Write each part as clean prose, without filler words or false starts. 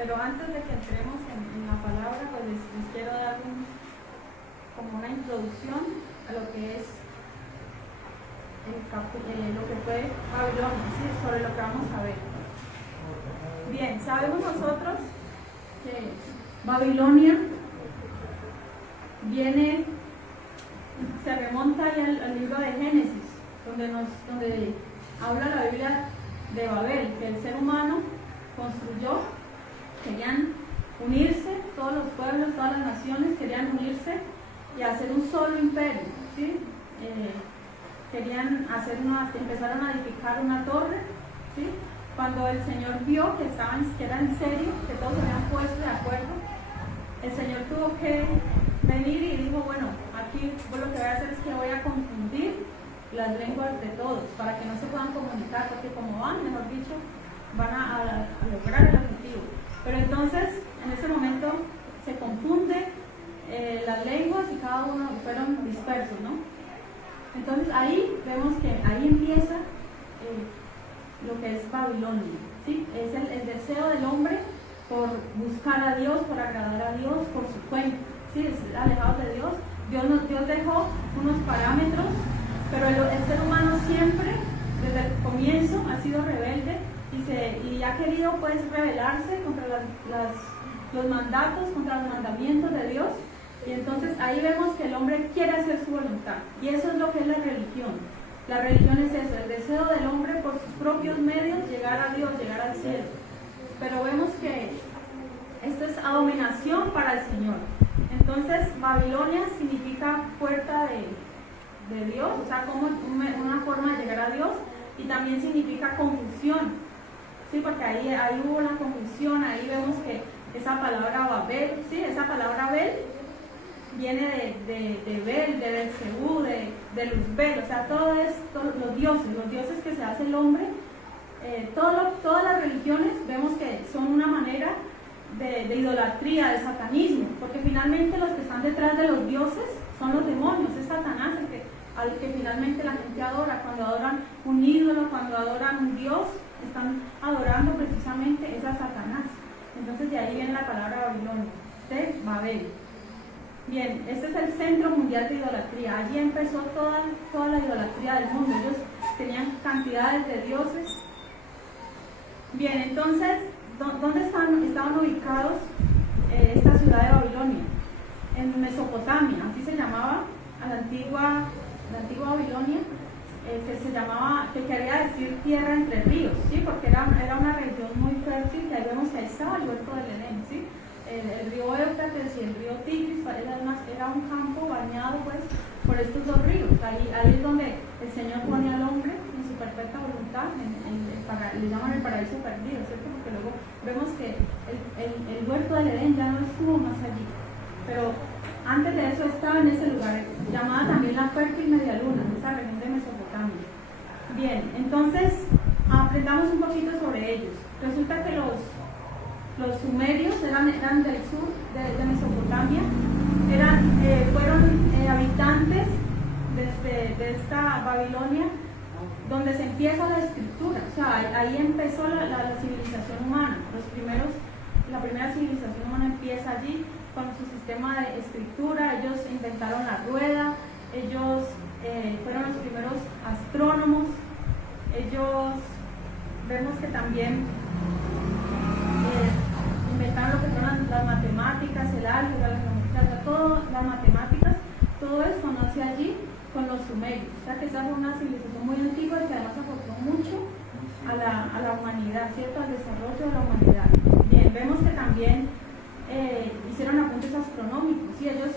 Pero antes de que entremos en la palabra, pues les quiero dar como una introducción a lo que es lo que fue Babilonia, ¿sí? Sobre lo que vamos a ver. Bien, sabemos nosotros que Babilonia se remonta ahí al libro de Génesis, donde habla la Biblia de Babel, que el ser humano construyó, querían unirse, todos los pueblos, todas las naciones querían unirse y hacer un solo imperio, ¿sí? Querían empezaron a edificar una torre, ¿sí? Cuando el Señor vio que era en serio, que todos se habían puesto de acuerdo, el Señor tuvo que venir y dijo, bueno, aquí lo que voy a hacer es que voy a confundir las lenguas de todos, para que no se puedan comunicar, porque como van, mejor dicho, van a lograr el objetivo. Pero entonces, en ese momento, se confunde las lenguas y cada uno fueron dispersos, ¿no? Entonces ahí vemos que ahí empieza lo que es Babilonia, ¿sí? Es el deseo del hombre por buscar a Dios, por agradar a Dios, por su cuenta, ¿sí? Es alejado de Dios. Dios dejó unos parámetros, pero el ser humano siempre, desde el comienzo, ha sido rebelde y ha querido pues rebelarse contra los mandatos, contra los mandamientos de Dios. Y entonces ahí vemos que el hombre quiere hacer su voluntad, y eso es lo que es la religión. La religión es eso, el deseo del hombre por sus propios medios llegar a Dios, llegar al cielo. Pero vemos que esto es abominación para el Señor. Entonces Babilonia significa puerta de Dios, o sea, como una forma de llegar a Dios, y también significa confusión, ¿sí? Porque ahí hubo una confusión. Ahí vemos que esa palabra Babel, ¿sí? Esa palabra Bel viene de Bel, de Belcebú, de Luzbel, o sea, todo es los dioses que se hace el hombre. Todas las religiones vemos que son una manera de idolatría, de satanismo, porque finalmente los que están detrás de los dioses son los demonios, es Satanás al que finalmente la gente adora. Cuando adoran un ídolo, cuando adoran un dios, están adorando precisamente es a Satanás. Entonces de ahí viene la palabra Babilonia, de Babel. Bien, este es el centro mundial de idolatría. Allí empezó toda la idolatría del mundo. Ellos tenían cantidades de dioses. Bien, entonces, ¿dónde estaban ubicados esta ciudad de Babilonia? En Mesopotamia, así se llamaba a la antigua Babilonia, que quería decir tierra entre ríos, ¿sí? Porque era una región muy fértil, y ahí vemos que ahí estaba el huerto del Edén, ¿sí? El río Éufrates y el río Tigris era un campo bañado pues por estos dos ríos. Ahí es donde el Señor pone al hombre en su perfecta voluntad, le llaman el paraíso perdido, ¿cierto? Porque luego vemos que el huerto del Edén ya no estuvo más allí, pero antes de eso estaba en ese lugar, llamada también la fértil media luna, en esa región de Mesopotamia. Bien, entonces aprendamos un poquito sobre ellos. Resulta que los sumerios eran del sur de Mesopotamia, fueron habitantes de esta Babilonia, donde se empieza la escritura. O sea, ahí empezó la civilización humana. La primera civilización humana empieza allí con su sistema de escritura. Ellos inventaron la rueda, ellos fueron los primeros astrónomos. Ellos vemos que también inventaron lo que son las matemáticas, el álgebra, la geometría, las matemáticas, todo eso nació allí con los sumerios. O sea que esa fue una civilización muy antigua y que además aportó mucho a la humanidad, ¿cierto? Al desarrollo de la humanidad. Bien, vemos que también hicieron apuntes astronómicos, ¿sí? Ellos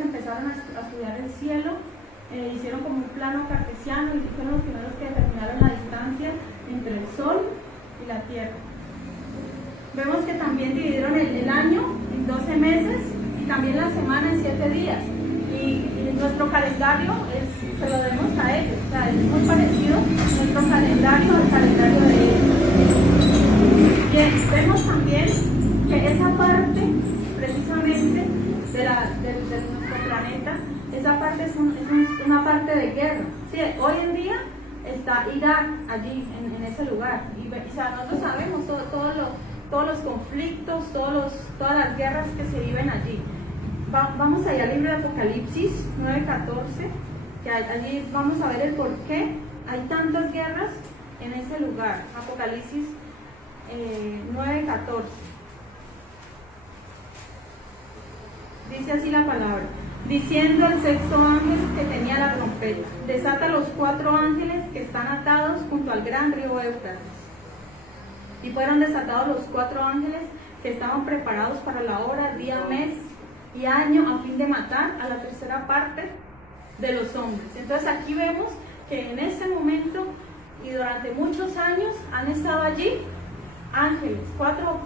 empezaron a estudiar el cielo, hicieron como un plano cartesiano y fueron los primeros que determinaron la distancia entre el Sol y la Tierra. Vemos que también dividieron el año en 12 meses y también la semana en 7 días. Y nuestro calendario se lo debemos a ellos, o sea, es muy parecido nuestro calendario al calendario de ellos. Bien, vemos también que esa parte, precisamente, de nuestro planeta, esa parte es una parte de guerra. ¿Sí? Hoy en día está Irak allí, en ese lugar. Y o sea, nosotros sabemos todos los conflictos, todas las guerras que se viven allí. Vamos allá al libro de Apocalipsis 9:14, que allí vamos a ver el por qué hay tantas guerras en ese lugar. Apocalipsis 9:14. Dice así la palabra: diciendo el sexto ángel que tenía la trompeta, desata los 4 ángeles que están atados junto al gran río Éufrates. Y fueron desatados los 4 ángeles que estaban preparados para la hora, día, mes y año, a fin de matar a la tercera parte de los hombres. Entonces aquí vemos que en ese momento y durante muchos años han estado allí ángeles, cuatro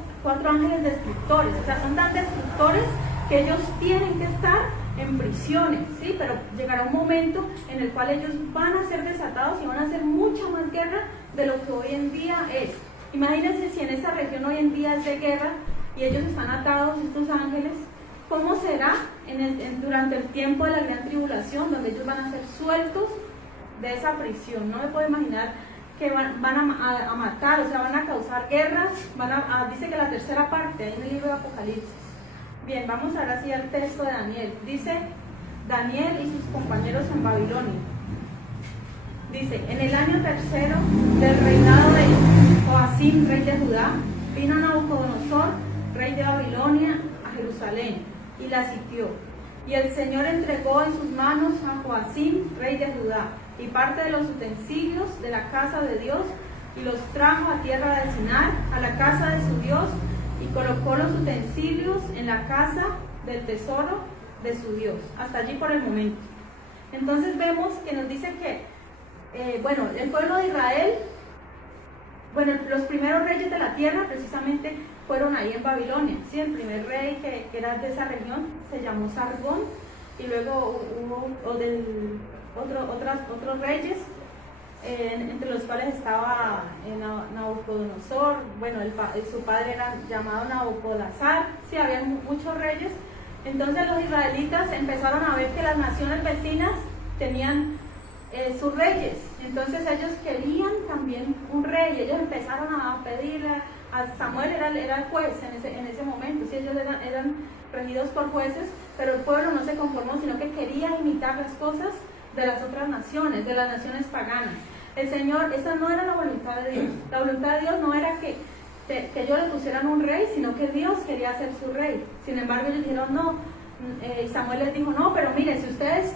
ángeles destructores. O sea, son tan destructores que ellos tienen que estar en prisiones, ¿sí? Pero llegará un momento en el cual ellos van a ser desatados y van a hacer mucha más guerra de lo que hoy en día es. Imagínense si en esa región hoy en día es de guerra y ellos están atados, estos ángeles, ¿cómo será durante el tiempo de la gran tribulación, donde ellos van a ser sueltos de esa prisión? No me puedo imaginar que van a matar, o sea, van a causar guerras, dice que la tercera parte, ahí en el libro de Apocalipsis. Bien, vamos ahora sí al texto de Daniel. Dice Daniel y sus compañeros en Babilonia. Dice: en el año tercero del reinado de Joacim, rey de Judá, vino Nabucodonosor, rey de Babilonia, a Jerusalén, y la sitió. Y el Señor entregó en sus manos a Joacim, rey de Judá, y parte de los utensilios de la casa de Dios, y los trajo a tierra de Sinar, a la casa de su Dios, y colocó los utensilios en la casa del tesoro de su Dios. Hasta allí por el momento. Entonces vemos que nos dice que, el pueblo de Israel, los primeros reyes de la tierra precisamente fueron ahí en Babilonia. ¿Sí? El primer rey que era de esa región se llamó Sargón, y luego hubo otros reyes, entre los cuales estaba Nabucodonosor. Su padre era llamado Nabopolassar. Sí, había muchos reyes. Entonces los israelitas empezaron a ver que las naciones vecinas tenían sus reyes. Entonces ellos querían también un rey. Ellos empezaron a pedirle a Samuel, era el juez en ese momento. Sí, ellos eran regidos por jueces, pero el pueblo no se conformó, sino que quería imitar las cosas de las otras naciones, de las naciones paganas. El Señor, esa no era la voluntad de Dios. La voluntad de Dios no era que ellos le pusieran un rey, sino que Dios quería ser su rey. Sin embargo, ellos dijeron no. Samuel les dijo: no, pero mire, si ustedes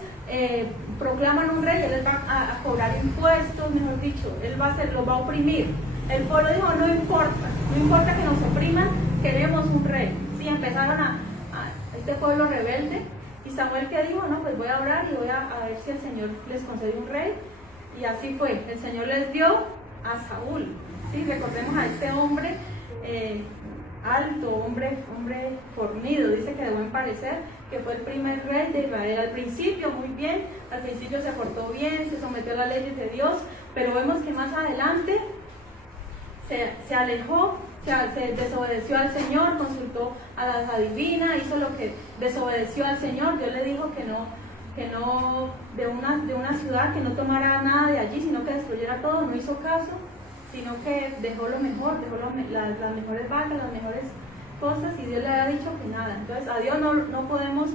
proclaman un rey, él les va a cobrar impuestos, mejor dicho, él los va a oprimir. El pueblo dijo: no importa que nos opriman, queremos un rey. Sí, empezaron a este pueblo rebelde. Y Samuel, ¿qué dijo? No, pues voy a orar y voy a ver si el Señor les concede un rey. Y así fue. El Señor les dio a Saúl. ¿Sí? Recordemos a este hombre alto, hombre fornido, dice que de buen parecer, que fue el primer rey de Israel. Al principio muy bien, al principio se portó bien, se sometió a las leyes de Dios, pero vemos que más adelante se alejó, se desobedeció al Señor, consultó a las adivinas, hizo lo que desobedeció al Señor. Dios le dijo que no de una ciudad, que no tomara nada de allí, sino que destruyera todo. No hizo caso, sino que dejó lo mejor, las mejores vacas, las mejores cosas, y Dios le había dicho que nada. Entonces a Dios no podemos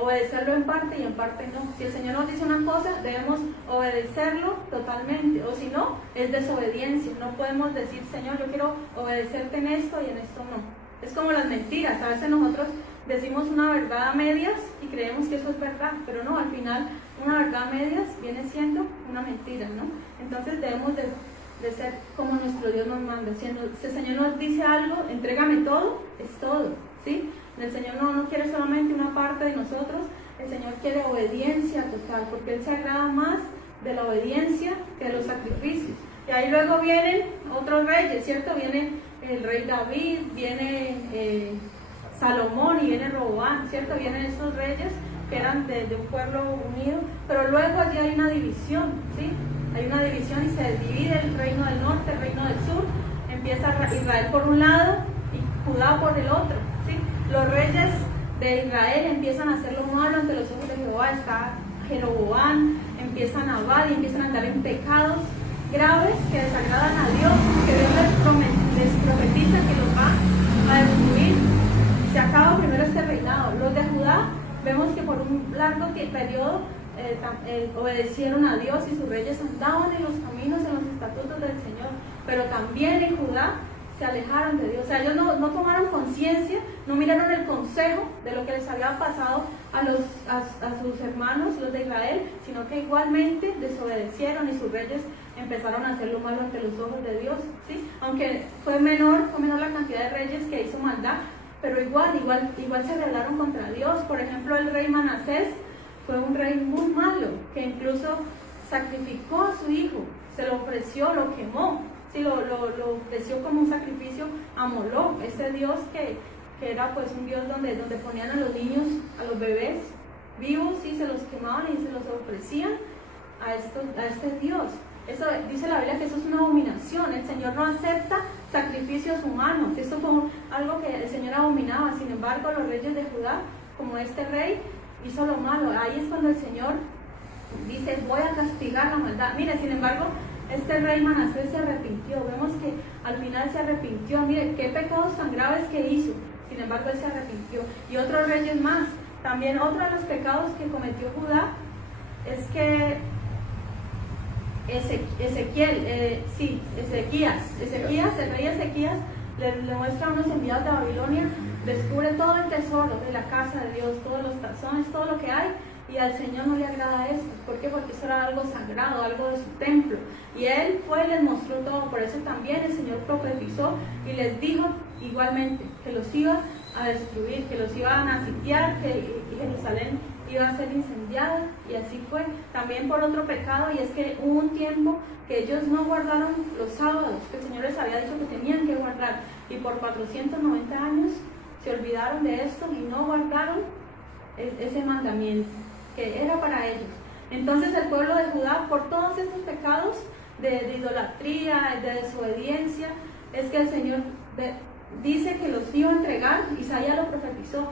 obedecerlo en parte y en parte no. Si el Señor nos dice una cosa, debemos obedecerlo totalmente, o si no, es desobediencia. No podemos decir: Señor, yo quiero obedecerte en esto y en esto no. Es como las mentiras. A veces nosotros decimos una verdad a medias y creemos que eso es verdad, pero no, al final una verdad a medias viene siendo una mentira, ¿no? Entonces debemos de ser como nuestro Dios nos manda. Si el Señor nos dice algo, entrégame todo, es todo, ¿sí? El Señor no quiere solamente una parte de nosotros, el Señor quiere obediencia total, porque Él se agrada más de la obediencia que de los sacrificios. Y ahí luego vienen otros reyes, ¿cierto? Viene el rey David, viene Salomón y viene Roboam, ¿cierto? Vienen estos reyes que eran de un pueblo unido, pero luego allí hay una división, ¿sí? Hay una división y se divide el reino del norte, el reino del sur. Empieza Israel por un lado y Judá por el otro, ¿sí? Los reyes de Israel empiezan a hacer lo malo ante los ojos de Jehová. Está Jeroboam, empieza Nabal y empiezan a andar en pecados graves que desagradan a Dios, que Dios les profetiza que los va este reinado. Los de Judá, vemos que por un largo periodo obedecieron a Dios y sus reyes andaban en los caminos, en los estatutos del Señor, pero también en Judá se alejaron de Dios. O sea, ellos no tomaron conciencia, no miraron el consejo de lo que les había pasado a sus hermanos, los de Israel, sino que igualmente desobedecieron y sus reyes empezaron a hacer lo malo ante los ojos de Dios, ¿sí? Aunque fue menor la cantidad de reyes que hizo maldad, pero igual se rebelaron contra Dios. Por ejemplo, el rey Manasés fue un rey muy malo, que incluso sacrificó a su hijo, se lo ofreció, lo quemó, ¿sí? Lo ofreció como un sacrificio a Moloch, ese dios que era pues un dios donde ponían a los niños, a los bebés vivos, ¿sí? Se los quemaban y se los ofrecían a este dios. Eso dice la Biblia que eso es una abominación. El Señor no acepta sacrificios humanos. Eso fue algo que el Señor abominaba. Sin embargo, los reyes de Judá, como este rey, hizo lo malo. Ahí es cuando el Señor dice: voy a castigar la maldad. Mire, sin embargo, este rey Manasés se arrepintió. Vemos que al final se arrepintió. Mire, qué pecados tan graves que hizo. Sin embargo, él se arrepintió. Y otros reyes más. También otro de los pecados que cometió Judá es que Ezequías, el rey Ezequías le muestra a unos enviados de Babilonia, descubre todo el tesoro de la casa de Dios, todos los tazones, todo lo que hay, y al Señor no le agrada esto. ¿Por qué? Porque eso era algo sagrado, algo de su templo, y él fue y les mostró todo. Por eso también el Señor profetizó y les dijo igualmente que los iba a destruir, que los iban a sitiar, que Jerusalén iba a ser incendiada, y así fue. También por otro pecado, y es que hubo un tiempo que ellos no guardaron los sábados, que el Señor les había dicho que tenían que guardar, y por 490 años se olvidaron de esto y no guardaron ese mandamiento que era para ellos. Entonces el pueblo de Judá, por todos estos pecados de idolatría, de desobediencia, es que el Señor dice que los iba a entregar. Isaías lo profetizó,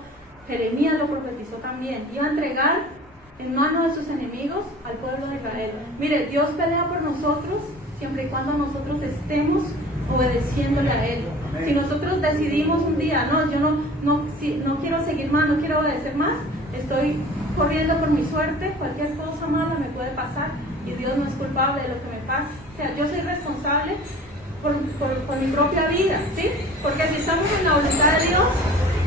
Jeremías lo profetizó también. Iba a entregar en manos de sus enemigos al pueblo de Israel. Mire, Dios pelea por nosotros siempre y cuando nosotros estemos obedeciéndole a Él. Amén. Si nosotros decidimos un día, yo no quiero seguir más, no quiero obedecer más, estoy corriendo por mi suerte, cualquier cosa mala me puede pasar y Dios no es culpable de lo que me pasa. O sea, yo soy responsable por mi propia vida, ¿sí? Porque si estamos en la voluntad de Dios,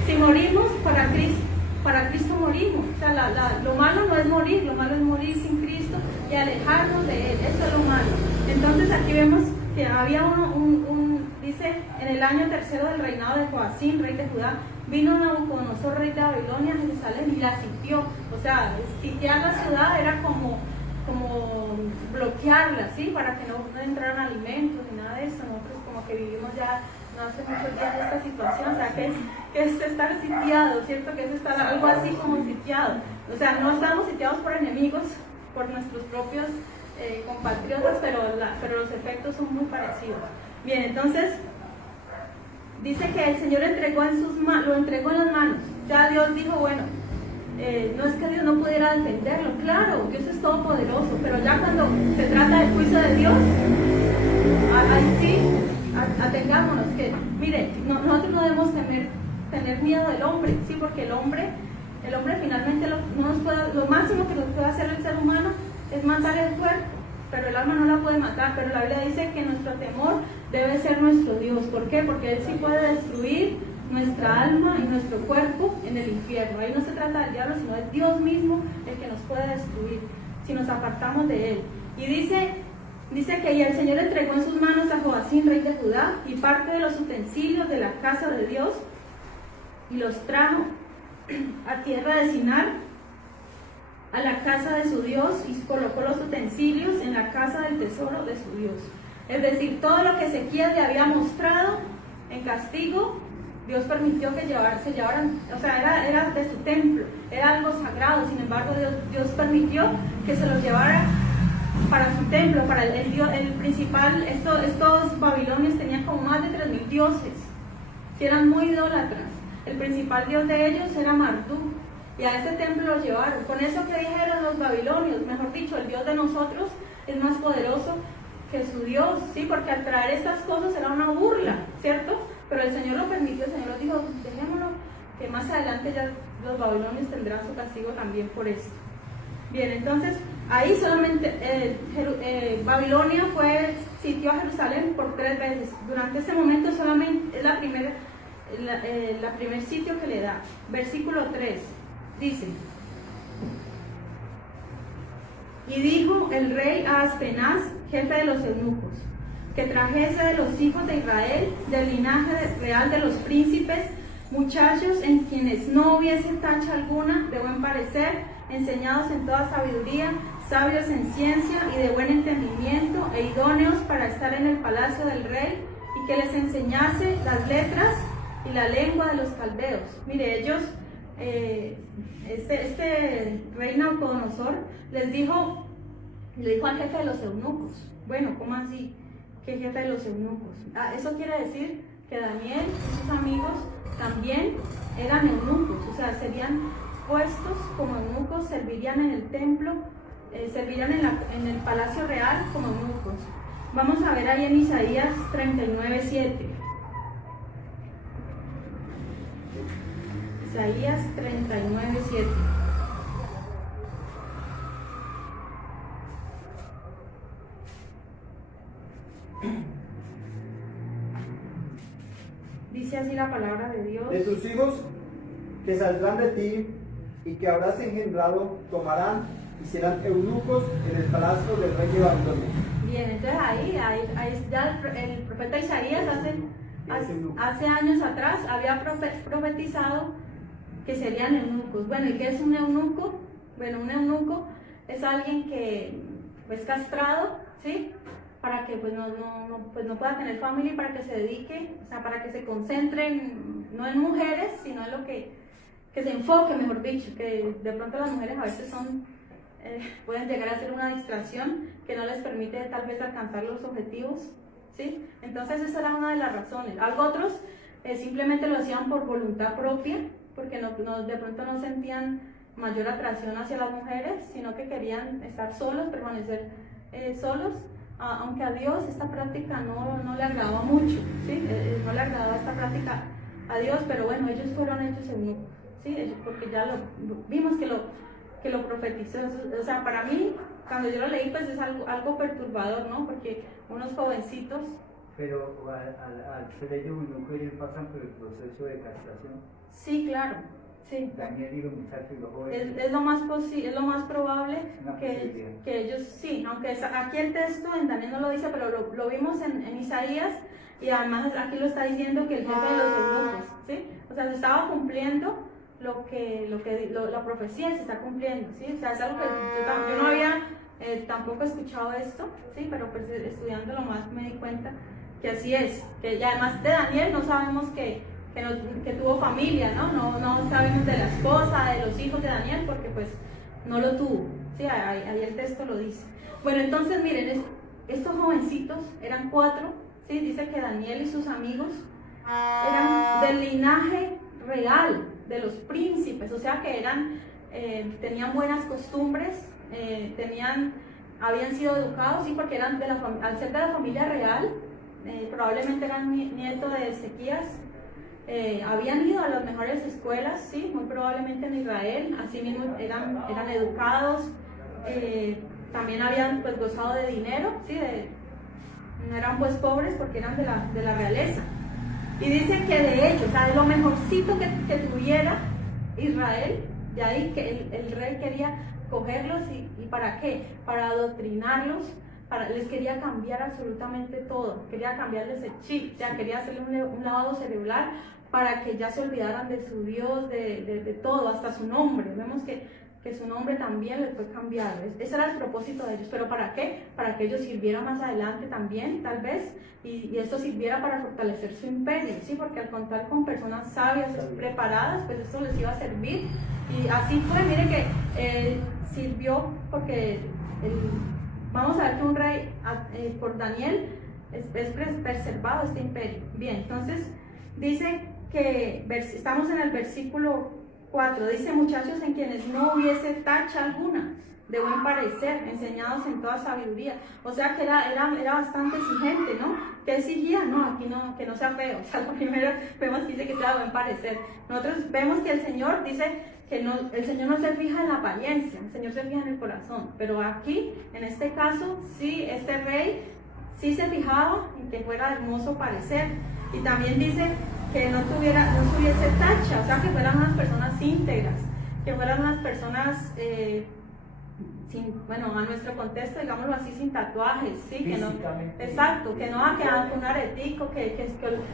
si morimos para Cristo morimos. O sea, lo malo no es morir, lo malo es morir sin Cristo y alejarnos de Él. Eso es lo malo. Entonces aquí vemos que había dice, en el año tercero del reinado de Joacim, rey de Judá, vino Nabucodonosor, rey de Babilonia, a Jerusalén, y la sitió. O sea, sitiar la ciudad era como bloquearla, ¿sí? Para que no entraran alimentos ni nada de eso. Nosotros como que vivimos ya no hace muchos días de esta situación, o sea, que es estar sitiado, ¿cierto? Que es estar algo así como sitiado. O sea, no estamos sitiados por enemigos, por nuestros propios compatriotas, pero los efectos son muy parecidos. Bien, entonces dice que el Señor lo entregó en las manos. Ya Dios dijo, bueno, no es que Dios no pudiera defenderlo, claro, Dios es todopoderoso, pero ya cuando se trata del juicio de Dios, ahí sí, atengámonos que, mire, nosotros no debemos tener miedo del hombre, sí, porque el hombre finalmente lo máximo que nos puede hacer el ser humano es matar el cuerpo, pero el alma no la puede matar. Pero la Biblia dice que nuestro temor debe ser nuestro Dios. ¿Por qué? Porque Él sí puede destruir nuestra alma y nuestro cuerpo en el infierno. Ahí no se trata del diablo, sino es Dios mismo el que nos puede destruir si nos apartamos de Él. Y dice que y el Señor entregó en sus manos a Joacim, rey de Judá, y parte de los utensilios de la casa de Dios, y los trajo a tierra de Sinar, a la casa de su Dios, y colocó los utensilios en la casa del tesoro de su Dios. Es decir, todo lo que Ezequías le había mostrado en castigo, Dios permitió que se llevaran, o sea, era de su templo, era algo sagrado. Sin embargo, Dios permitió que se los llevara para su templo, para el principal. Estos babilonios tenían como más de 3,000 dioses, que eran muy idólatras. El principal dios de ellos era Marduk, y a ese templo los llevaron. Con eso que dijeron los babilonios, mejor dicho, el Dios de nosotros es más poderoso que su Dios, ¿sí? Porque al traer estas cosas era una burla, ¿cierto? Pero el Señor lo permitió, el Señor les dijo, dejémoslo, que más adelante ya los babilonios tendrán su castigo también por esto. Bien, entonces ahí solamente Babilonia sitió a Jerusalén por 3 veces. Durante ese momento solamente es la primer sitio que le da. Versículo 3 dice: y dijo el rey a Aspenaz, jefe de los eunucos, que trajese de los hijos de Israel, del linaje real de los príncipes, muchachos en quienes no hubiese tacha alguna, de buen parecer, enseñados en toda sabiduría, sabios en ciencia y de buen entendimiento, e idóneos para estar en el palacio del rey, y que les enseñase las letras y la lengua de los caldeos. Mire, ellos, este rey Nabucodonosor le dijo al jefe de los eunucos. Bueno, ¿cómo así? ¿Qué jefe de los eunucos? Eso quiere decir que Daniel y sus amigos también eran eunucos, o sea, serían puestos como eunucos, servirían en el templo, servirían en el palacio real como eunucos. Vamos a ver ahí en Isaías 39:7. Isaías 39:7. Dice así la palabra de Dios: de tus hijos que saldrán de ti y que habrás engendrado, tomarán y serán eunucos en el palacio del rey de Babilonia. Bien, entonces ahí ya el profeta Isaías hace años atrás había profetizado que serían eunucos. Bueno, ¿y qué es un eunuco? Bueno, un eunuco es alguien que es castrado, ¿sí? Para que pues no pueda tener familia y para que se dedique, o sea, para que se concentre no en mujeres, sino en lo que se enfoque, mejor dicho, que de pronto las mujeres a veces pueden llegar a ser una distracción que no les permite tal vez alcanzar los objetivos, ¿sí? Entonces esa era una de las razones. Otros simplemente lo hacían por voluntad propia, porque de pronto no sentían mayor atracción hacia las mujeres, sino que querían estar solos, permanecer solos, aunque a Dios esta práctica no le agradaba mucho, ¿sí? No le agradaba esta práctica a Dios, pero bueno, ellos fueron hechos eunucos, ¿sí? Porque ya vimos que lo profetizó. O sea, para mí, cuando yo lo leí, pues es algo perturbador, ¿no? Porque unos jovencitos... Pero al ser ellos eunucos, ellos pasan por el proceso de castración. Sí, claro, sí. Daniel y los muchachos y los jóvenes. Es lo más probable que ellos, sí, aunque aquí el texto en Daniel no lo dice, pero lo vimos en Isaías, y además aquí lo está diciendo que el jefe de los eunucos, ¿sí? O sea, se estaba cumpliendo la profecía se está cumpliendo, ¿sí? O sea, es algo que yo no había tampoco escuchado esto, ¿sí? Pero pues estudiándolo más me di cuenta que así es, y además de Daniel no sabemos que tuvo familia, ¿no? No sabemos de la esposa, de los hijos de Daniel, porque pues no lo tuvo, ¿sí? Ahí el texto lo dice. Bueno, entonces miren, estos jovencitos eran 4, ¿sí? Dice que Daniel y sus amigos eran del linaje real de los príncipes, o sea que tenían buenas costumbres, habían sido educados, sí, porque eran al ser de la familia real, probablemente eran nietos de Ezequías, habían ido a las mejores escuelas, sí, muy probablemente en Israel, así mismo eran educados, también habían pues gozado de dinero, sí, no eran pues pobres porque eran de la realeza. Y dice que de hecho, o sea, de lo mejorcito que tuviera Israel, de ahí que el rey quería cogerlos y ¿para qué? Para adoctrinarlos, les quería cambiar absolutamente todo, quería cambiarles el chip, o sea, quería hacerle un lavado cerebral para que ya se olvidaran de su Dios, de todo, hasta su nombre. Vemos que su nombre también les fue cambiado. Ese era el propósito de ellos. ¿Pero para qué? Para que ellos sirvieran más adelante también, tal vez, y esto sirviera para fortalecer su imperio, ¿sí? Porque al contar con personas sabias, preparadas, pues esto les iba a servir. Y así fue, mire que sirvió porque vamos a ver que un rey, por Daniel, es preservado este imperio. Bien, entonces dice que, estamos en el versículo 4, dice muchachos en quienes no hubiese tacha alguna. de buen parecer, enseñados en toda sabiduría. O sea que era bastante exigente, ¿no? ¿Qué exigía? No, aquí no, que no sea feo. O sea, lo primero vemos que dice que sea de buen parecer. Nosotros vemos que el Señor dice que no, el Señor no se fija en la apariencia, el Señor se fija en el corazón. Pero aquí, en este caso, sí, este rey sí se fijaba en que fuera de hermoso parecer. Y también dice que no tuviese tacha, o sea, que fueran unas personas íntegras, que fueran unas personas, bueno, a nuestro contexto, digámoslo así, sin tatuajes, ¿sí? Que no, exacto, que no quedaban con un aretico,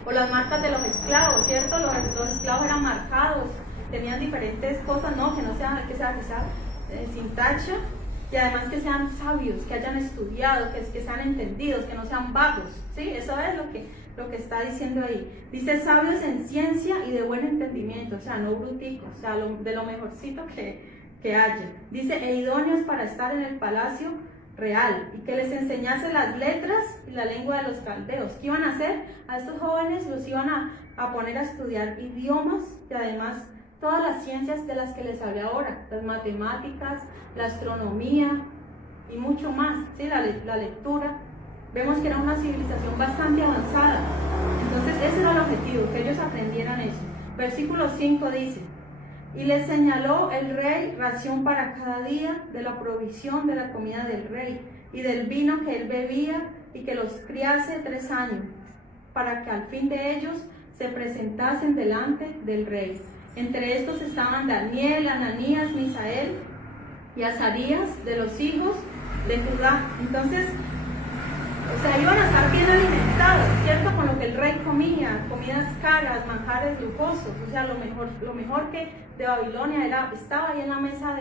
o las marcas de los esclavos, ¿cierto? Los esclavos eran marcados, tenían diferentes cosas, no, que sea sin tacha, y además que sean sabios, que hayan estudiado, que sean entendidos, que no sean vagos, ¿sí? Eso es lo que está diciendo ahí. Dice sabios en ciencia y de buen entendimiento, o sea, no bruticos, o sea, de lo mejorcito que haya. Dice, e idóneos para estar en el palacio real, y que les enseñase las letras y la lengua de los caldeos. ¿Qué iban a hacer? A estos jóvenes los iban a poner a estudiar idiomas y además todas las ciencias de las que les hablé ahora, las matemáticas, la astronomía y mucho más, ¿sí? La lectura. Vemos que era una civilización bastante avanzada. Entonces ese era el objetivo, que ellos aprendieran eso. Versículo 5 dice, y les señaló el rey ración para cada día de la provisión de la comida del rey y del vino que él bebía, y que los criase 3 años, para que al fin de ellos se presentasen delante del rey. Entre estos estaban Daniel, Ananías, Misael y Azarías, de los hijos de Judá. Entonces, o sea, iban a estar bien alimentados, ¿cierto? Con lo que el rey comía, comidas caras, manjares lujosos. O sea, lo mejor que de Babilonia estaba ahí en la mesa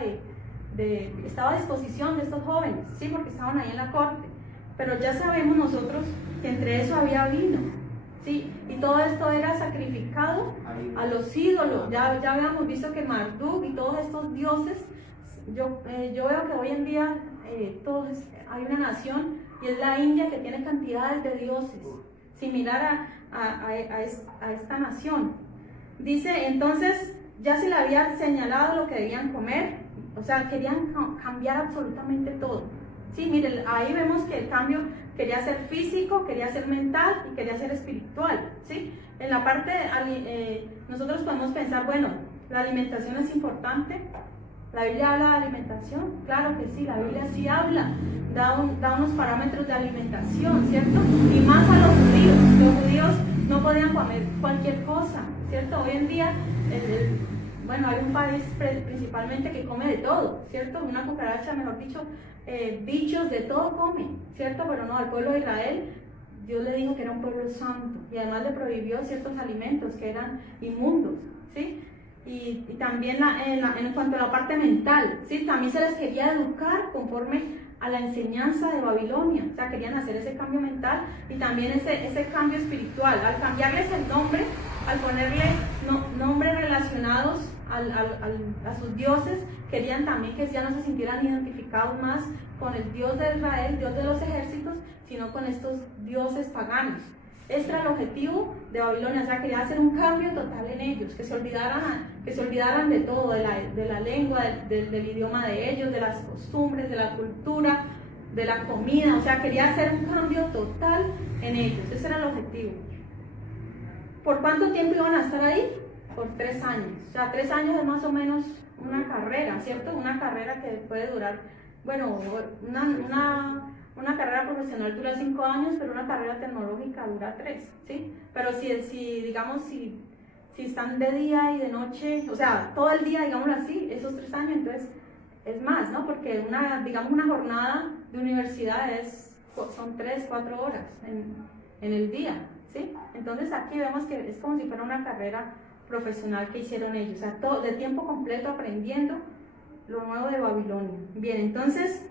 estaba a disposición de estos jóvenes, ¿sí? Porque estaban ahí en la corte. Pero ya sabemos nosotros que entre eso había vino, ¿sí? Y todo esto era sacrificado a los ídolos. Ya habíamos visto que Marduk y todos estos dioses, yo veo que hoy en día hay una nación, y es la India, que tiene cantidades de dioses, similar a esta nación. Dice, entonces, ya se le había señalado lo que debían comer, o sea, querían cambiar absolutamente todo. Sí, miren, ahí vemos que el cambio quería ser físico, quería ser mental y quería ser espiritual, ¿sí? En la parte, nosotros podemos pensar, bueno, la alimentación es importante. ¿La Biblia habla de alimentación? Claro que sí, la Biblia sí habla, da unos parámetros de alimentación, ¿cierto? Y más a los judíos no podían comer cualquier cosa, ¿cierto? Hoy en día, bueno, hay un país principalmente que come de todo, ¿cierto? Una cucaracha, mejor dicho, bichos, de todo come, ¿cierto? Pero no, al pueblo de Israel, Dios le dijo que era un pueblo santo, y además le prohibió ciertos alimentos que eran inmundos, ¿sí? Y también en cuanto a la parte mental, ¿sí? También se les quería educar conforme a la enseñanza de Babilonia, o sea, querían hacer ese cambio mental y también ese cambio espiritual. Al cambiarles el nombre, al ponerle nombres relacionados a sus dioses, querían también que ya no se sintieran identificados más con el Dios de Israel, Dios de los ejércitos, sino con estos dioses paganos. Este era el objetivo de Babilonia, o sea, quería hacer un cambio total en ellos, que se olvidaran de todo, de la lengua, del idioma de ellos, de las costumbres, de la cultura, de la comida, o sea, quería hacer un cambio total en ellos. Ese era el objetivo. ¿Por cuánto tiempo iban a estar ahí? Por 3 años. O sea, 3 años es más o menos una carrera, ¿cierto? Una carrera que puede durar, bueno, una carrera profesional dura 5 años, pero una carrera tecnológica dura 3, ¿sí? Pero si están de día y de noche, o sea, todo el día, digámoslo así, esos 3 años, entonces es más, ¿no? Porque una jornada de universidad son 3, 4 horas en el día, ¿sí? Entonces aquí vemos que es como si fuera una carrera profesional que hicieron ellos, o sea, todo de tiempo completo aprendiendo lo nuevo de Babilonia. Bien, entonces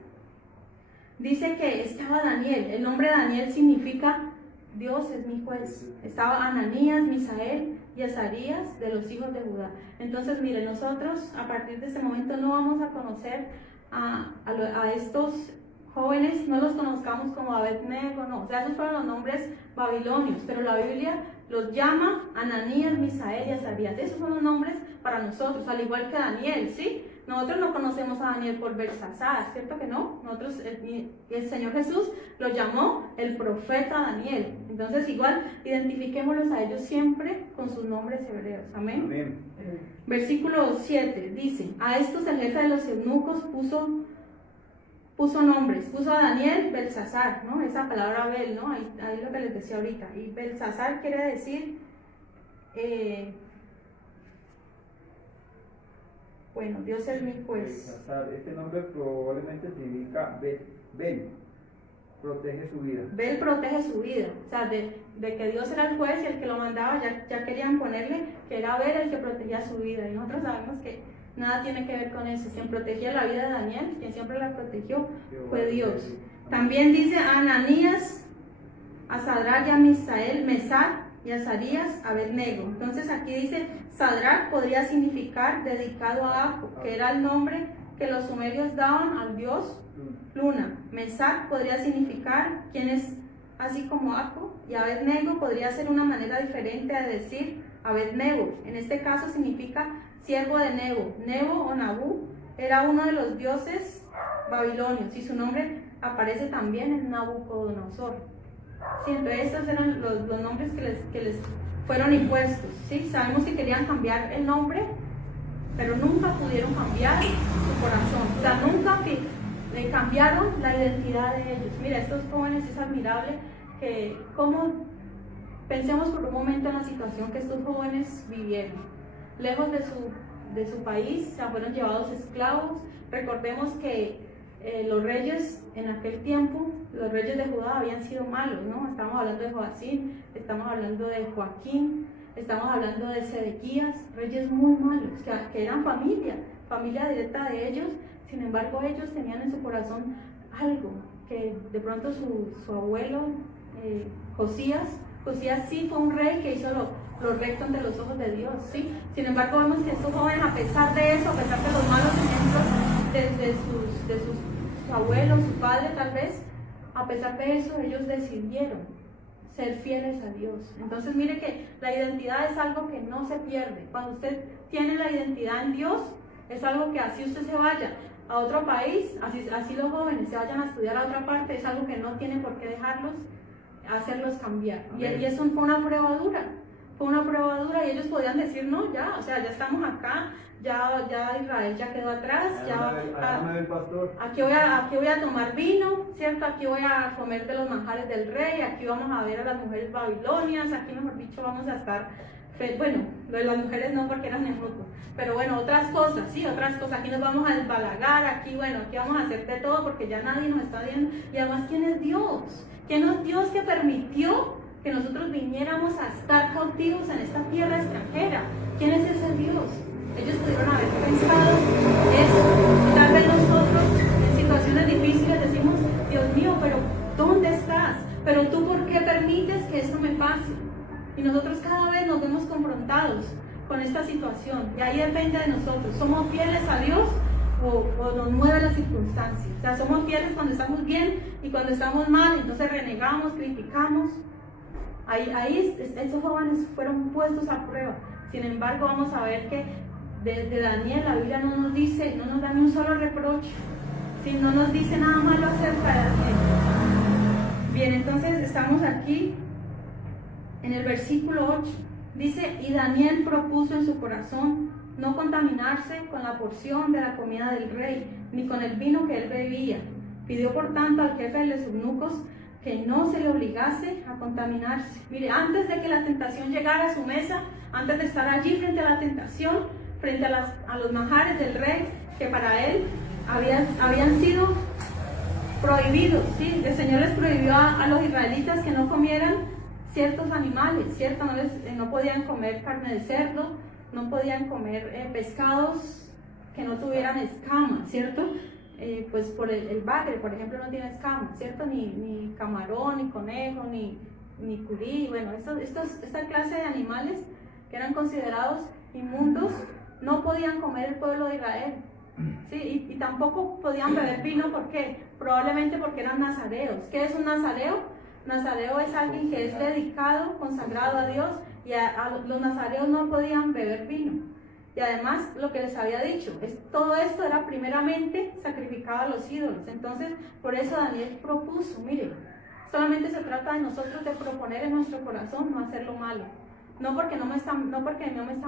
dice que estaba Daniel. El nombre Daniel significa Dios es mi juez. Estaba Ananías, Misael y Azarías, de los hijos de Judá. Entonces, miren, nosotros a partir de este momento no vamos a conocer a estos jóvenes, no los conozcamos como Abednego, no. O sea, esos fueron los nombres babilonios, pero la Biblia los llama Ananías, Misael y Azarías. Esos son los nombres para nosotros, al igual que Daniel, ¿sí? nosotros no conocemos a Daniel por Belsasar, ¿cierto que no? Nosotros, el Señor Jesús lo llamó el profeta Daniel. Entonces igual, identifiquémoslos a ellos siempre con sus nombres hebreos. Amén. Amén. Versículo 7 dice, a estos el jefe de los eunucos puso nombres, puso a Daniel Belsasar, ¿no? Esa palabra Bel, ¿no? Ahí es lo que les decía ahorita. Y Belsasar quiere decir, bueno, Dios es mi juez. Belsasar, este nombre probablemente significa Bel, protege su vida. Bel protege su vida, o sea, de que Dios era el juez y el que lo mandaba, ya querían ponerle que era Bel el que protegía su vida. Y nosotros sabemos que nada tiene que ver con eso. Quien protegía la vida de Daniel, quien siempre la protegió, fue Dios. También dice a Ananías, a Sadrach y a Misael, Mesac y a Azarías, Abednego. Entonces aquí dice, Sadrach podría significar dedicado a Apo, que era el nombre que los sumerios daban al dios Luna. Mesac podría significar quien es así como Apo, y Abednego podría ser una manera diferente de decir Abednego. En este caso significa siervo de Nebo. Nebo o Nabú era uno de los dioses babilonios y su nombre aparece también en Nabucodonosor. Sí, entonces estos eran los nombres que les fueron impuestos. ¿Sí? Sabemos que querían cambiar el nombre, pero nunca pudieron cambiar su corazón. O sea, nunca cambiaron la identidad de ellos. Mira, estos jóvenes es admirable que pensemos por un momento en la situación que estos jóvenes vivieron. Lejos de su país, o sea, fueron llevados esclavos. Recordemos que los reyes en aquel tiempo, los reyes de Judá habían sido malos, ¿no? Estamos hablando de Joacín, estamos hablando de Joaquín, estamos hablando de Sedequías, reyes muy malos, que eran familia directa de ellos. Sin embargo, ellos tenían en su corazón algo, que de pronto su abuelo, Josías sí fue un rey que hizo lo recto ante los ojos de Dios, ¿sí? Sin embargo, vemos que estos jóvenes, a pesar de eso, a pesar de los malos ejemplos de sus abuelos, su padre tal vez, a pesar de eso, ellos decidieron ser fieles a Dios. Entonces, mire que la identidad es algo que no se pierde. Cuando usted tiene la identidad en Dios, es algo que así usted se vaya a otro país, así los jóvenes se vayan a estudiar a otra parte, es algo que no tiene por qué hacerlos cambiar. Y eso fue una prueba dura, y ellos podían decir, no, ya, o sea, ya estamos acá, ya Israel ya quedó atrás, aquí voy a tomar vino, ¿cierto? Aquí voy a comer de los manjares del rey, aquí vamos a ver a las mujeres babilonias, aquí mejor dicho vamos a estar, bueno, lo de las mujeres no porque eran nemucos, pero bueno, otras cosas, aquí nos vamos a desbalagar, aquí vamos a hacer de todo porque ya nadie nos está viendo. Y además, ¿quién es Dios? ¿Quién es Dios que permitió que nosotros viniéramos a estar cautivos en esta tierra extranjera? ¿Quién es ese Dios? Ellos pudieron haber pensado eso, y tal vez nosotros en situaciones difíciles decimos, Dios mío, pero ¿dónde estás? ¿Pero tú por qué permites que esto me pase? Y nosotros cada vez nos vemos confrontados con esta situación, y ahí depende de nosotros. ¿Somos fieles a Dios o nos mueven las circunstancias? O sea, somos fieles cuando estamos bien, y cuando estamos mal, entonces renegamos, criticamos. Ahí esos jóvenes fueron puestos a prueba. Sin embargo, vamos a ver que de Daniel la Biblia no nos da ni un solo reproche, ¿sí? No nos dice nada malo acerca de Daniel. Bien, entonces estamos aquí en el versículo 8. Dice, y Daniel propuso en su corazón no contaminarse con la porción de la comida del rey, ni con el vino que él bebía. Pidió por tanto al jefe de los eunucos que no se le obligase a contaminarse. Mire, antes de que la tentación llegara a su mesa, antes de estar allí frente a la tentación, frente a los manjares del rey, que para él habían sido prohibidos, ¿sí? El Señor les prohibió a los israelitas que no comieran ciertos animales, ¿cierto? No podían comer carne de cerdo, no podían comer pescados que no tuvieran escamas, ¿cierto? Pues por el bagre, por ejemplo, no tiene escamas, ¿cierto? Ni camarón, ni conejo, ni curí. Bueno, esta clase de animales que eran considerados inmundos no podían comer el pueblo de Israel, ¿sí? Y tampoco podían beber vino. ¿Por qué? Probablemente porque eran nazareos. ¿Qué es un nazareo? Nazareo es alguien que es dedicado, consagrado a Dios, y los nazareos no podían beber vino. Y además, lo que les había dicho, todo esto era primeramente sacrificado a los ídolos. Entonces, por eso Daniel propuso, mire, solamente se trata de nosotros de proponer en nuestro corazón no hacer lo malo. No porque no me están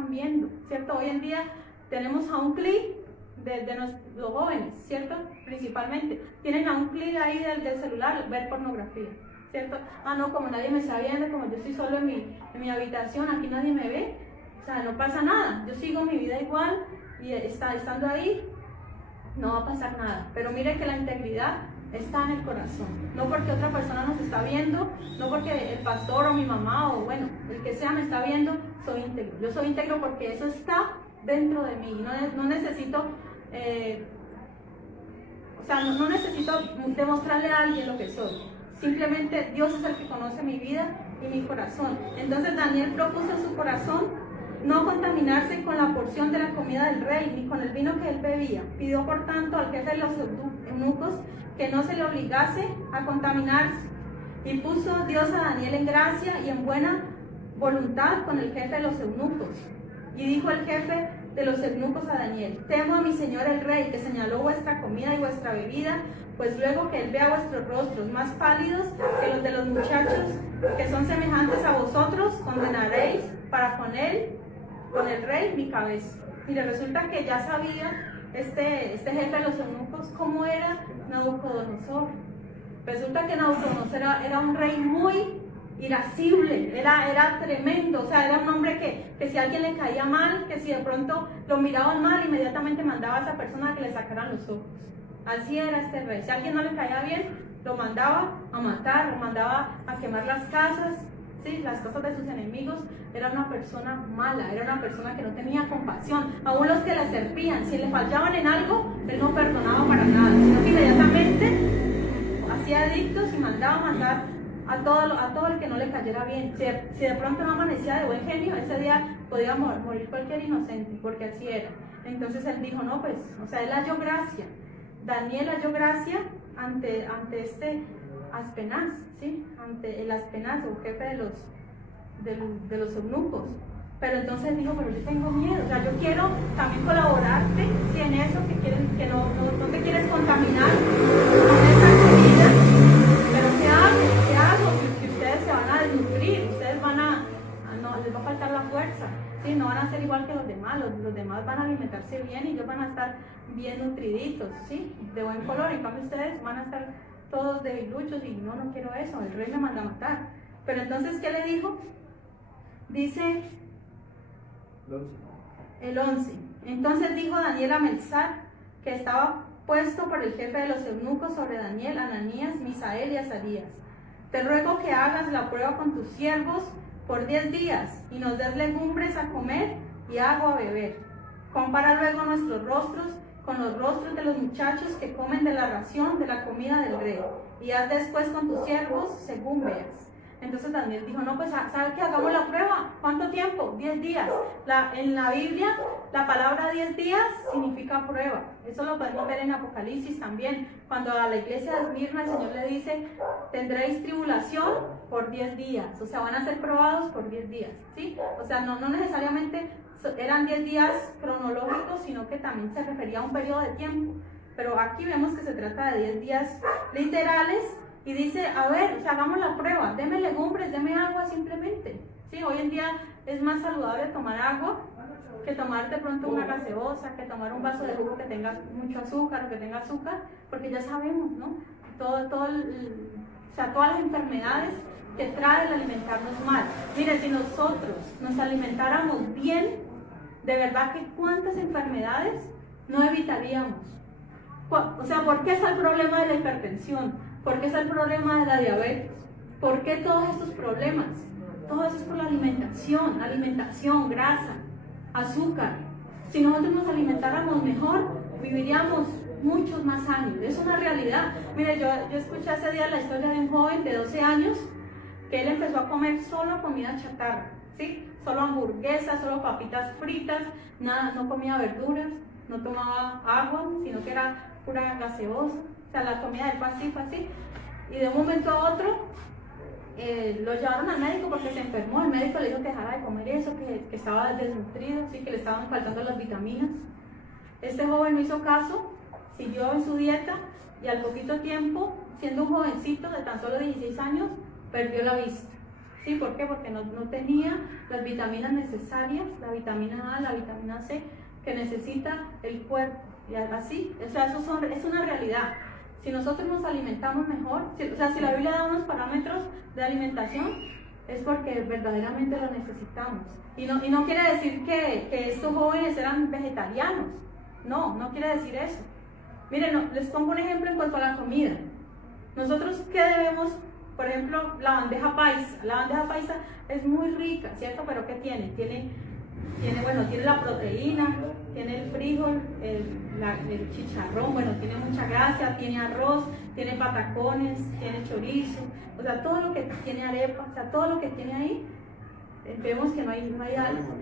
viendo, ¿cierto? Hoy en día tenemos a un clic de los jóvenes, ¿cierto? Principalmente, tienen a un clic ahí del celular ver pornografía, ¿cierto? Ah, no, como nadie me está viendo, como yo estoy solo en mi habitación, aquí nadie me ve, o sea, no pasa nada, yo sigo mi vida igual y estando ahí no va a pasar nada. Pero mire que la integridad está en el corazón, no porque otra persona nos está viendo, no porque el pastor o mi mamá o bueno, el que sea me está viendo, soy íntegro. Yo soy íntegro porque eso está dentro de mí, no necesito, no necesito demostrarle a alguien lo que soy, simplemente Dios es el que conoce mi vida y mi corazón. Entonces Daniel propuso en su corazón no contaminarse con la porción de la comida del rey, ni con el vino que él bebía. Pidió por tanto al jefe de los eunucos que no se le obligase a contaminarse. Y puso Dios a Daniel en gracia y en buena voluntad con el jefe de los eunucos. Y dijo el jefe de los eunucos a Daniel: temo a mi señor el rey, que señaló vuestra comida y vuestra bebida, pues luego que él vea vuestros rostros más pálidos que los de los muchachos que son semejantes a vosotros, condenaréis para con el rey mi cabeza. Y le resulta que ya sabía este jefe de los eunucos cómo era Nabucodonosor. Resulta que Nabucodonosor era un rey muy irascible, era tremendo, o sea, era un hombre que si a alguien le caía mal, que si de pronto lo miraban mal, inmediatamente mandaba a esa persona a que le sacaran los ojos. Así era este rey. Si a alguien no le caía bien, lo mandaba a matar, lo mandaba a quemar las casas, ¿sí? Las cosas de sus enemigos. Era una persona mala, era una persona que no tenía compasión. Aún los que le servían, si le fallaban en algo, él no perdonaba para nada, sino que inmediatamente hacía edictos y mandaba a matar a todo el que no le cayera bien. Si de pronto no amanecía de buen genio, ese día podía morir cualquier inocente, porque así era. Entonces él dijo, no, pues, o sea, él halló gracia. Daniel halló gracia ante este Aspenaz, ¿sí? Ante el Aspenaz, o jefe de los eunucos. Pero entonces dijo, pero yo tengo miedo, o sea, yo quiero también colaborarte, ¿sí? En eso, que no te quieres contaminar con esa comida. Pero ¿qué hago? Si ustedes se van a desnutrir, ustedes no, les va a faltar la fuerza, ¿sí? No van a ser igual que los demás van a alimentarse bien y ellos van a estar bien nutriditos, ¿sí? De buen color. En cambio ustedes van a estar todos debiluchos y no quiero eso, el rey me manda a matar. Pero entonces, ¿qué le dijo? Dice el 11. Entonces dijo Daniel a Melzar, que estaba puesto por el jefe de los eunucos sobre Daniel, Ananías, Misael y Azarías: te ruego que hagas la prueba con tus siervos por 10 días y nos des legumbres a comer y agua a beber. Compara luego nuestros rostros con los rostros de los muchachos que comen de la ración de la comida del rey, y haz después con tus siervos según veas. Entonces Daniel dijo, no, pues, ¿sabe qué? Hagamos la prueba. ¿Cuánto tiempo? 10 días. En la Biblia, la palabra 10 días significa prueba. Eso lo podemos ver en Apocalipsis también. Cuando a la iglesia de Esmirna el Señor le dice, tendréis tribulación por 10 días. O sea, van a ser probados por 10 días, ¿sí? O sea, no necesariamente eran 10 días cronológicos, sino que también se refería a un periodo de tiempo. Pero aquí vemos que se trata de 10 días literales. Y dice, a ver, o sea, hagamos la prueba, deme legumbres, deme agua simplemente. ¿Sí? Hoy en día es más saludable tomar agua que tomar de pronto una gaseosa, que tomar un vaso de jugo que tenga mucho azúcar o que tenga azúcar, porque ya sabemos, ¿no? Todas las enfermedades que trae el alimentarnos mal. Mire, si nosotros nos alimentáramos bien, de verdad que cuántas enfermedades no evitaríamos. O sea, ¿por qué está el problema de la hipertensión? ¿Por qué está el problema de la diabetes? ¿Por qué todos estos problemas? Todo eso es por la alimentación, grasa, azúcar. Si nosotros nos alimentáramos mejor, viviríamos muchos más años. Es una realidad. Mire, yo escuché hace días la historia de un joven de 12 años que él empezó a comer solo comida chatarra, ¿sí? Solo hamburguesas, solo papitas fritas, nada, no comía verduras, no tomaba agua, sino que era pura gaseosa. O sea, la comida del pan sí fue así, y de un momento a otro lo llevaron al médico porque se enfermó. El médico le dijo que dejara de comer eso, que estaba desnutrido, ¿sí? Que le estaban faltando las vitaminas. Este joven no hizo caso, siguió en su dieta y al poquito tiempo, siendo un jovencito de tan solo 16 años, perdió la vista. ¿Sí? ¿Por qué? Porque no tenía las vitaminas necesarias, la vitamina A, la vitamina C, que necesita el cuerpo. Y así, o sea, es una realidad. Si nosotros nos alimentamos mejor, si la Biblia da unos parámetros de alimentación, es porque verdaderamente lo necesitamos. Y no quiere decir que estos jóvenes eran vegetarianos. No quiere decir eso. Miren, les pongo un ejemplo en cuanto a la comida. Nosotros, ¿qué debemos? Por ejemplo, la bandeja paisa. La bandeja paisa es muy rica, ¿cierto? Pero ¿qué tiene? Tiene la proteína, tiene el frijol, el chicharrón, bueno, tiene mucha grasa, tiene arroz, tiene patacones, tiene chorizo, o sea, todo lo que tiene arepa, o sea, todo lo que tiene ahí, vemos que no hay algo.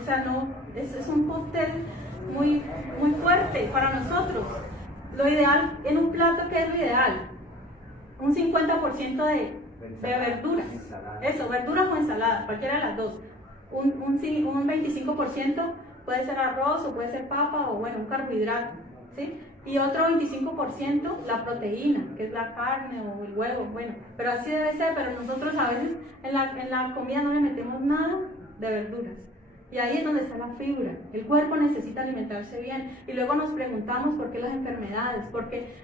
O sea, no, es un cóctel muy, muy fuerte para nosotros. Lo ideal, en un plato, ¿qué es lo ideal? Un 50% de verduras. Eso, verduras o ensalada, cualquiera de las dos. Un 25% puede ser arroz o puede ser papa o bueno, un carbohidrato, ¿sí? Y otro 25% la proteína, que es la carne o el huevo, bueno, pero así debe ser, pero nosotros a veces en la comida no le metemos nada de verduras. Y ahí es donde está la fibra. El cuerpo necesita alimentarse bien. Y luego nos preguntamos por qué las enfermedades, porque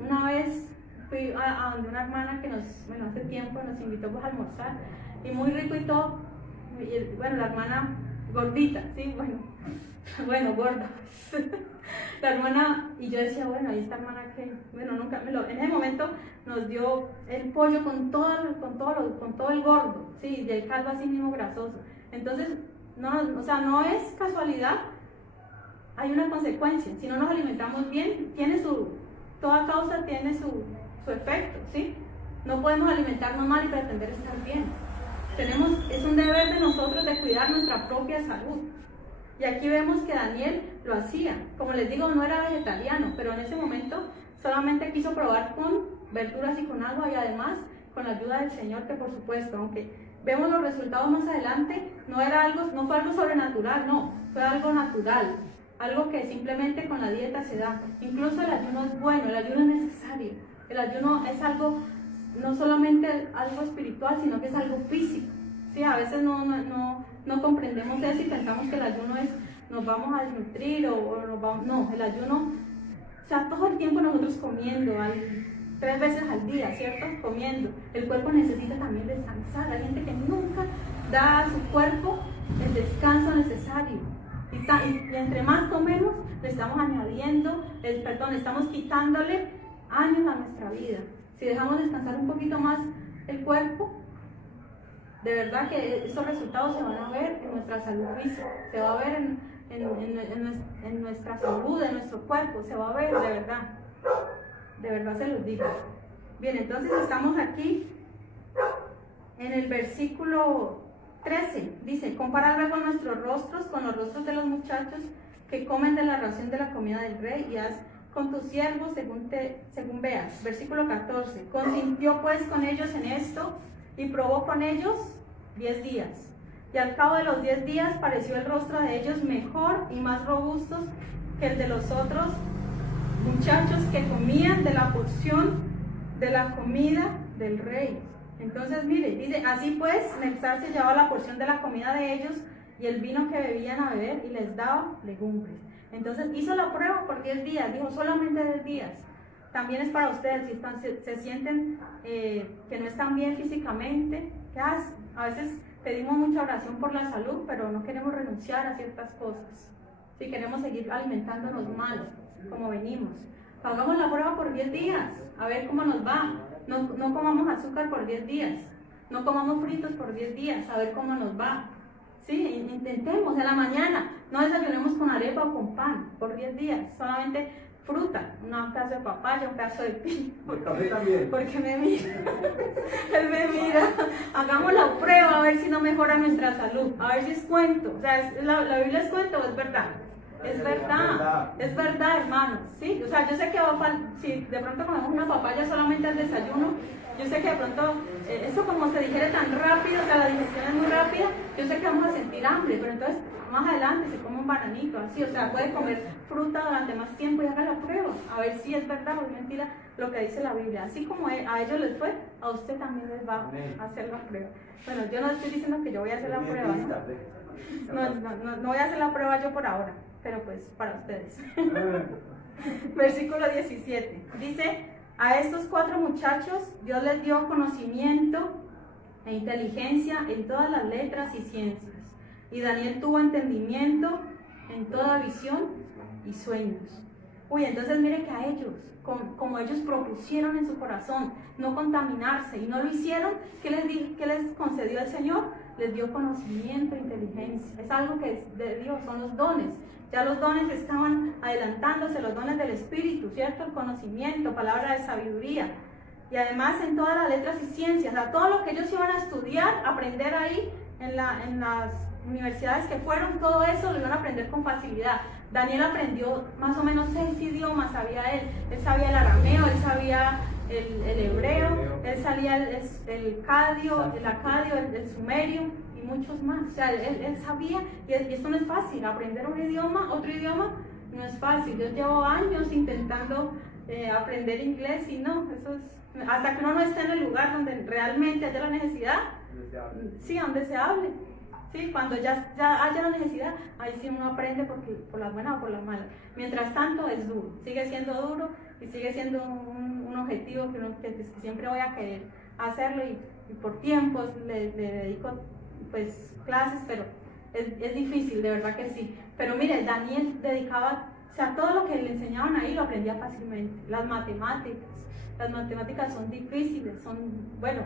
una vez fui a donde una hermana que hace tiempo nos invitó pues, a almorzar, y muy rico y todo, y bueno, la hermana gordita, sí, bueno, gorda, la hermana, y yo decía, bueno, ahí esta hermana que, bueno, nunca en ese momento nos dio el pollo con todo el gordo, sí, y el caldo así mismo grasoso, entonces, no es casualidad, hay una consecuencia, si no nos alimentamos bien, toda causa tiene su efecto, ¿sí? No podemos alimentarnos mal y pretender estar bien. Es un deber de nosotros de cuidar nuestra propia salud. Y aquí vemos que Daniel lo hacía. Como les digo, no era vegetariano, pero en ese momento solamente quiso probar con verduras y con agua y además con la ayuda del Señor, que por supuesto, aunque vemos los resultados más adelante, no fue algo sobrenatural, no, fue algo natural. Algo que simplemente con la dieta se da. Incluso el ayuno es bueno, el ayuno es necesario. El ayuno es algo, no solamente algo espiritual, sino que es algo físico. ¿Sí? A veces no comprendemos eso y pensamos que el ayuno es, nos vamos a desnutrir no, el ayuno, o sea, todo el tiempo nosotros comiendo, 3 veces al día, ¿cierto? Comiendo. El cuerpo necesita también descansar. Hay gente que nunca da a su cuerpo el descanso necesario. Y entre más comemos, le estamos añadiendo, estamos quitándole años a nuestra vida. Si dejamos descansar un poquito más el cuerpo, de verdad que estos resultados se van a ver en nuestra salud física, se va a ver en nuestra salud, en nuestro cuerpo, se va a ver de verdad se los digo. Bien, entonces estamos aquí en el versículo 13, dice, compara luego nuestros rostros con los rostros de los muchachos que comen de la ración de la comida del rey y haz con tus siervos según veas. Versículo 14, consintió pues con ellos en esto y probó con ellos 10 días. Y al cabo de los 10 días pareció el rostro de ellos mejor y más robustos que el de los otros muchachos que comían de la porción de la comida del rey. Entonces, mire, dice, así pues, Nebzar se llevaba la porción de la comida de ellos y el vino que bebían a beber y les daba legumbres. Entonces hizo la prueba por 10 días, dijo solamente 10 días. También es para ustedes, si se sienten que no están bien físicamente, ¿qué hacen? A veces pedimos mucha oración por la salud, pero no queremos renunciar a ciertas cosas. Si queremos seguir alimentándonos mal, como venimos. Hagamos la prueba por 10 días, a ver cómo nos va. No comamos azúcar por 10 días, no comamos fritos por 10 días, a ver cómo nos va. Sí, intentemos en la mañana, no desayunemos con arepa o con pan por 10 días, solamente fruta, un pedazo de papaya, un pedazo de piña. Porque me mira, él me mira. Hagamos la prueba a ver si no mejora nuestra salud, a ver si es cuento, o sea, la Biblia es cuento o es verdad. es verdad, hermanos, ¿sí? O sea, yo sé que si de pronto comemos una papaya solamente al desayuno, yo sé que de pronto, eso como se digiere tan rápido, o sea, la digestión es muy rápida, yo sé que vamos a sentir hambre, pero entonces más adelante se come un bananito, así, o sea, puede comer fruta durante más tiempo y haga la prueba, a ver si es verdad o es mentira lo que dice la Biblia. Así como a ellos les fue, a usted también les va a hacer la prueba. Bueno, yo no estoy diciendo que yo voy a hacer la prueba, no voy a hacer la prueba yo por ahora, pero pues para ustedes. Versículo 17, dice: a estos 4 muchachos Dios les dio conocimiento e inteligencia en todas las letras y ciencias. Y Daniel tuvo entendimiento en toda visión y sueños. Uy, entonces mire que a ellos, como ellos propusieron en su corazón no contaminarse y no lo hicieron, ¿qué les concedió el Señor? Les dio conocimiento e inteligencia. Es algo que es de Dios, son los dones. Ya los dones estaban adelantándose, los dones del Espíritu, ¿cierto? El conocimiento, palabra de sabiduría. Y además en todas las letras y ciencias, o sea, todo lo que ellos iban a estudiar, aprender ahí en las universidades que fueron, todo eso lo iban a aprender con facilidad. Daniel aprendió más o menos 6 idiomas, sabía él sabía el arameo, él sabía el hebreo, él sabía el acadio, el sumerio y muchos más. O sea, él sabía, y esto no es fácil, aprender un idioma, otro idioma, no es fácil. Yo llevo años intentando aprender inglés y no, eso es, hasta que uno no esté en el lugar donde realmente haya la necesidad, sí, donde se hable. Sí, cuando ya haya la necesidad, ahí sí uno aprende por las buenas o por las malas. Mientras tanto es duro, sigue siendo duro y sigue siendo un objetivo que siempre voy a querer hacerlo y por tiempos le dedico pues clases, pero es difícil, de verdad que sí. Pero mire, Daniel dedicaba, o sea, todo lo que le enseñaban ahí lo aprendía fácilmente. Las matemáticas son difíciles, bueno,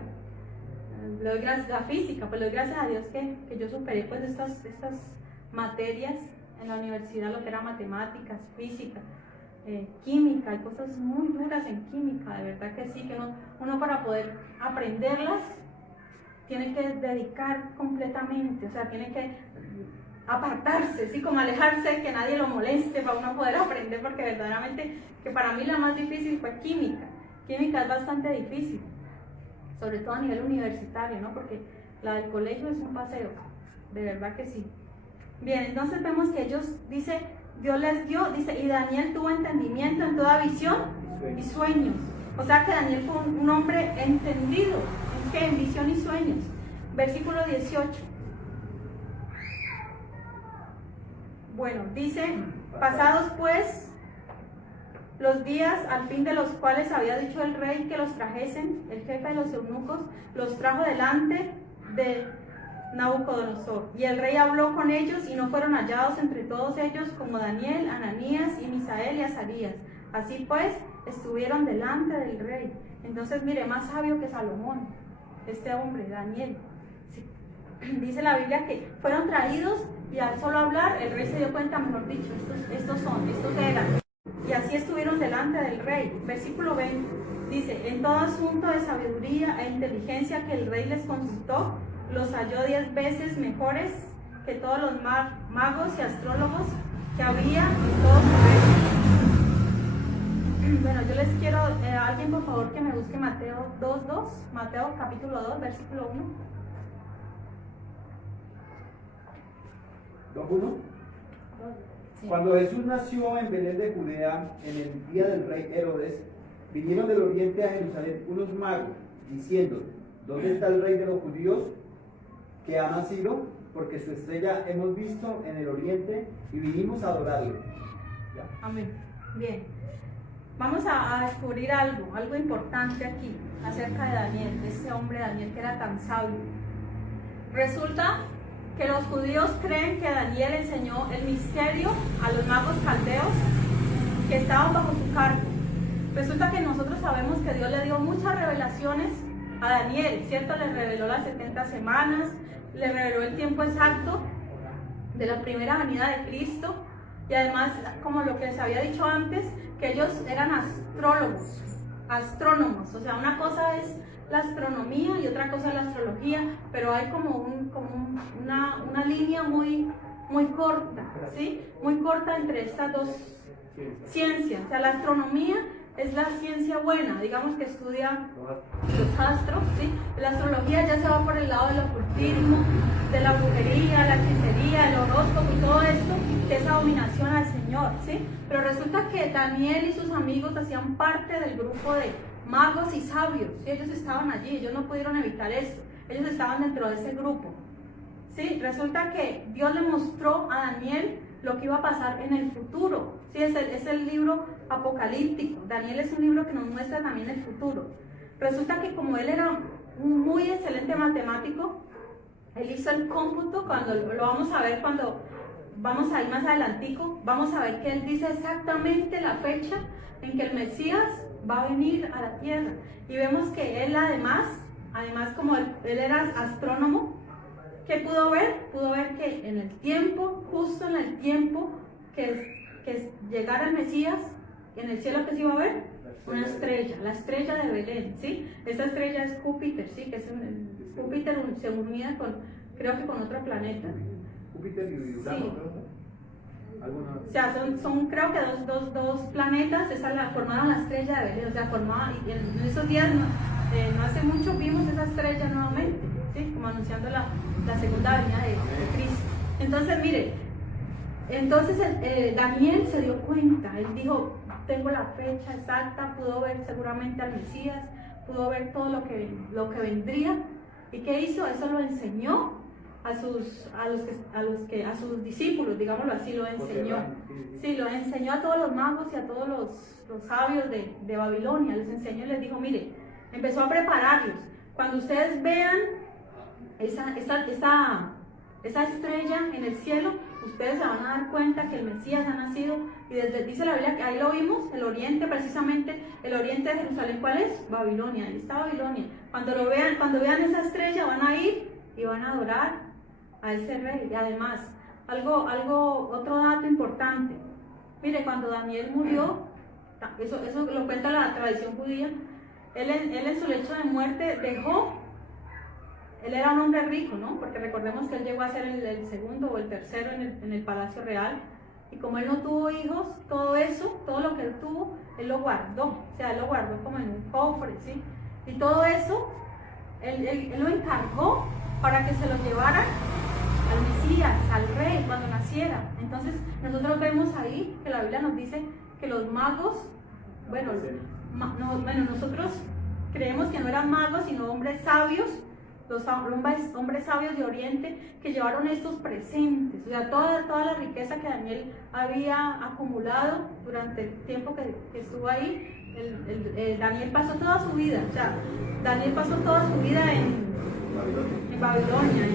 le doy gracias a la física, pues le doy gracias a Dios que yo superé pues estas materias en la universidad, lo que era matemáticas, física, química. Hay cosas muy duras en química, de verdad que sí, que uno para poder aprenderlas tiene que dedicar completamente, o sea, tiene que apartarse, ¿sí? Como alejarse, que nadie lo moleste para uno poder aprender, porque verdaderamente, que para mí la más difícil fue química. Química es bastante difícil, sobre todo a nivel universitario, ¿no? Porque la del colegio es un paseo, de verdad que sí. Bien, entonces vemos que ellos, Dios les dio, y Daniel tuvo entendimiento en toda visión y sueños. O sea que Daniel fue un hombre entendido, en visión y sueños. Versículo 18. Bueno, dice: pasados pues los días al fin de los cuales había dicho el rey que los trajesen, el jefe de los eunucos los trajo delante de Nabucodonosor. Y el rey habló con ellos y no fueron hallados entre todos ellos como Daniel, Ananías y Misael y Azarías. Así pues, estuvieron delante del rey. Entonces, mire, más sabio que Salomón, este hombre, Daniel. Sí. Dice la Biblia que fueron traídos y al solo hablar, el rey se dio cuenta, mejor dicho, estos eran. Y así estuvieron delante del rey. Versículo 20 dice: en todo asunto de sabiduría e inteligencia que el rey les consultó, los halló 10 veces mejores que todos los magos y astrólogos que había en todo su reino. Bueno, yo les quiero, alguien por favor que me busque Mateo 2:2, Mateo capítulo 2, versículo 1. 2:1. Sí. Cuando Jesús nació en Belén de Judea, en el día del rey Herodes, vinieron del oriente a Jerusalén unos magos, diciendo: ¿dónde está el rey de los judíos que ha nacido? Porque su estrella hemos visto en el oriente y vinimos a adorarle. Ya. Amén. Bien. Vamos a descubrir algo importante aquí acerca de Daniel, de ese hombre Daniel que era tan sabio. Resulta que los judíos creen que Daniel enseñó el misterio a los magos caldeos que estaban bajo su cargo. Resulta que nosotros sabemos que Dios le dio muchas revelaciones a Daniel, ¿cierto? Le reveló las 70 semanas, le reveló el tiempo exacto de la primera venida de Cristo, y además, como lo que les había dicho antes, que ellos eran astrónomos, o sea, una cosa es la astronomía y otra cosa es la astrología, pero hay como una línea muy muy corta, ¿sí? Muy corta entre estas dos ciencias. O sea, la astronomía es la ciencia buena, digamos que estudia los astros, ¿sí? La astrología ya se va por el lado del ocultismo, de la brujería, la hechicería, el horóscopo y todo esto, que es abominación al Señor, ¿sí? Pero resulta que Daniel y sus amigos hacían parte del grupo de magos y sabios, ¿sí? Ellos estaban allí, ellos no pudieron evitar esto, ellos estaban dentro de ese grupo, ¿sí? Resulta que Dios le mostró a Daniel lo que iba a pasar en el futuro, ¿sí? Es el libro apocalíptico. Daniel es un libro que nos muestra también el futuro. Resulta que como él era un muy excelente matemático, él hizo el cómputo, cuando lo vamos a ver cuando vamos a ir más adelantico, vamos a ver que él dice exactamente la fecha en que el Mesías va a venir a la tierra. Y vemos que él además como él era astrónomo, ¿qué pudo ver? Pudo ver que en el tiempo, justo en el tiempo que llegara el Mesías, en el cielo que se iba a ver, una estrella, la estrella de Belén, ¿sí? Esa estrella es Júpiter, ¿sí? Que Júpiter se unía creo que con otro planeta. Júpiter y Urano, Sí. ¿no? O sea, son creo que dos planetas, formaron la estrella de Belén, o sea, y en esos días, no hace mucho, vimos esa estrella nuevamente, ¿sí? Como anunciando la segunda venida de Cristo. Entonces, mire, Daniel se dio cuenta, él dijo, tengo la fecha exacta, pudo ver seguramente al Mesías, pudo ver todo lo que vendría. ¿Y qué hizo? Eso lo enseñó a sus discípulos, digámoslo así, lo enseñó. Sí, lo enseñó a todos los magos y a todos los sabios de Babilonia, les enseñó y les dijo, mire, empezó a prepararlos. Cuando ustedes vean esa estrella en el cielo, ustedes se van a dar cuenta que el Mesías ha nacido, y dice la Biblia que ahí lo vimos, el oriente, precisamente el oriente de Jerusalén. ¿Cuál es? Babilonia, ahí está Babilonia. Cuando vean esa estrella, van a ir y van a adorar a ese rey. Y además, otro dato importante, mire, cuando Daniel murió, eso lo cuenta la tradición judía, él en su lecho de muerte él era un hombre rico, ¿no? Porque recordemos que él llegó a ser el segundo o el tercero en el palacio real. Y como él no tuvo hijos, todo lo que él tuvo, él lo guardó. O sea, él lo guardó como en un cofre, ¿sí? Y todo eso, él lo encargó para que se lo llevaran al Mesías, al rey, cuando naciera. Entonces, nosotros vemos ahí que la Biblia nos dice que los magos, nosotros creemos que no eran magos, sino hombres sabios, los hombres sabios de Oriente, que llevaron estos presentes, o sea, toda la riqueza que Daniel había acumulado durante el tiempo que estuvo ahí. Daniel pasó toda su vida, en Babilonia, en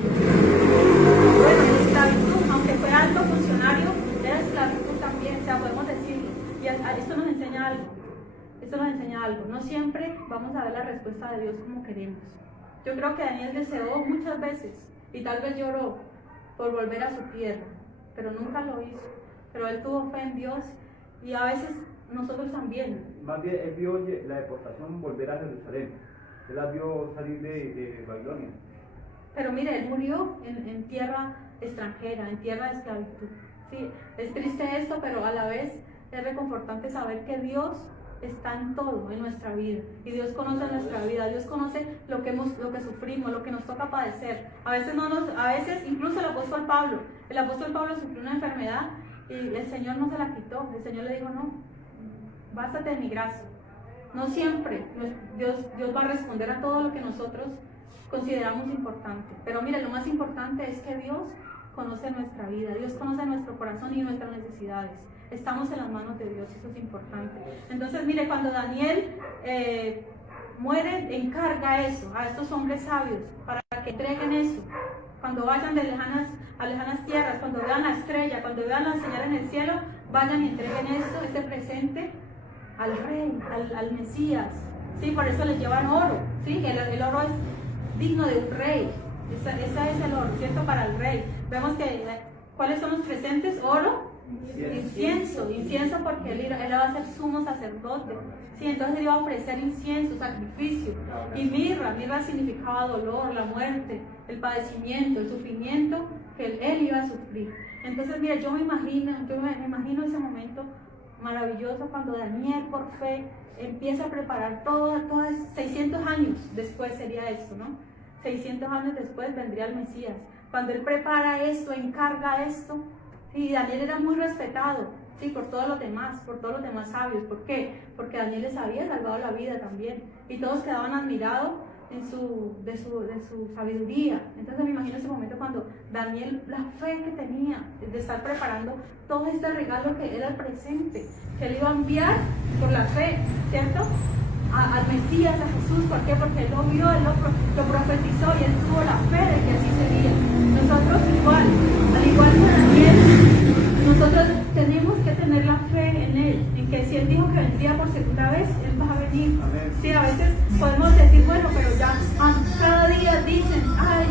esclavitud, aunque fue alto funcionario, era esclavitud también, o sea, podemos decirlo. Y esto nos enseña algo, no siempre vamos a ver la respuesta de Dios como queremos. Yo creo que Daniel deseó muchas veces y tal vez lloró por volver a su tierra, pero nunca lo hizo. Pero él tuvo fe en Dios, y a veces nosotros también. Más bien, él vio la deportación volver a Jerusalén. Él la vio salir de Babilonia. Pero mire, él murió en tierra extranjera, en tierra de esclavitud. Sí, es triste esto, pero a la vez es reconfortante saber que Dios está en todo en nuestra vida, y Dios conoce nuestra vida, Dios conoce lo que sufrimos, lo que nos toca padecer. A veces incluso el apóstol Pablo sufrió una enfermedad y el Señor no se la quitó. El Señor le dijo, no, bástate de mi gracia. No siempre Dios va a responder a todo lo que nosotros consideramos importante, pero mire, lo más importante es que Dios conoce nuestra vida, Dios conoce nuestro corazón y nuestras necesidades. Estamos en las manos de Dios, eso es importante. Entonces, mire, cuando Daniel muere, encarga eso a estos hombres sabios para que entreguen eso. Cuando vayan a lejanas tierras, cuando vean la estrella, cuando vean la señal en el cielo, vayan y entreguen eso, ese presente al rey, al Mesías. ¿Sí? Por eso les llevan oro, ¿sí? El oro es digno de un rey. Ese es el oro, ¿cierto? Para el rey. Vemos que, ¿cuáles son los presentes? Oro, incienso, porque él va a ser sumo sacerdote. Sí, entonces él iba a ofrecer incienso, sacrificio. Y mirra significaba dolor, la muerte, el padecimiento, el sufrimiento que él iba a sufrir. Entonces, mira, yo me imagino ese momento maravilloso cuando Daniel, por fe, empieza a preparar todo 600 años después sería esto, ¿no? 600 años después vendría el Mesías. Cuando él prepara esto, encarga esto, y Daniel era muy respetado, sí, por todos los demás sabios. ¿Por qué? Porque Daniel les había salvado la vida también, y todos quedaban admirados de su sabiduría. Entonces me imagino ese momento cuando Daniel, la fe que tenía de estar preparando todo este regalo que era el presente, que él iba a enviar por la fe, ¿cierto? Al Mesías, a Jesús. ¿Por qué? Porque él lo vio, él lo profetizó y él tuvo la fe de que así sería. Nosotros igual, al igual que Daniel, nosotros tenemos que tener la fe en él, en que si él dijo que vendría por segunda vez, él va a venir. Amén. Sí, a veces podemos decir, bueno, pero ya cada día dicen, ay,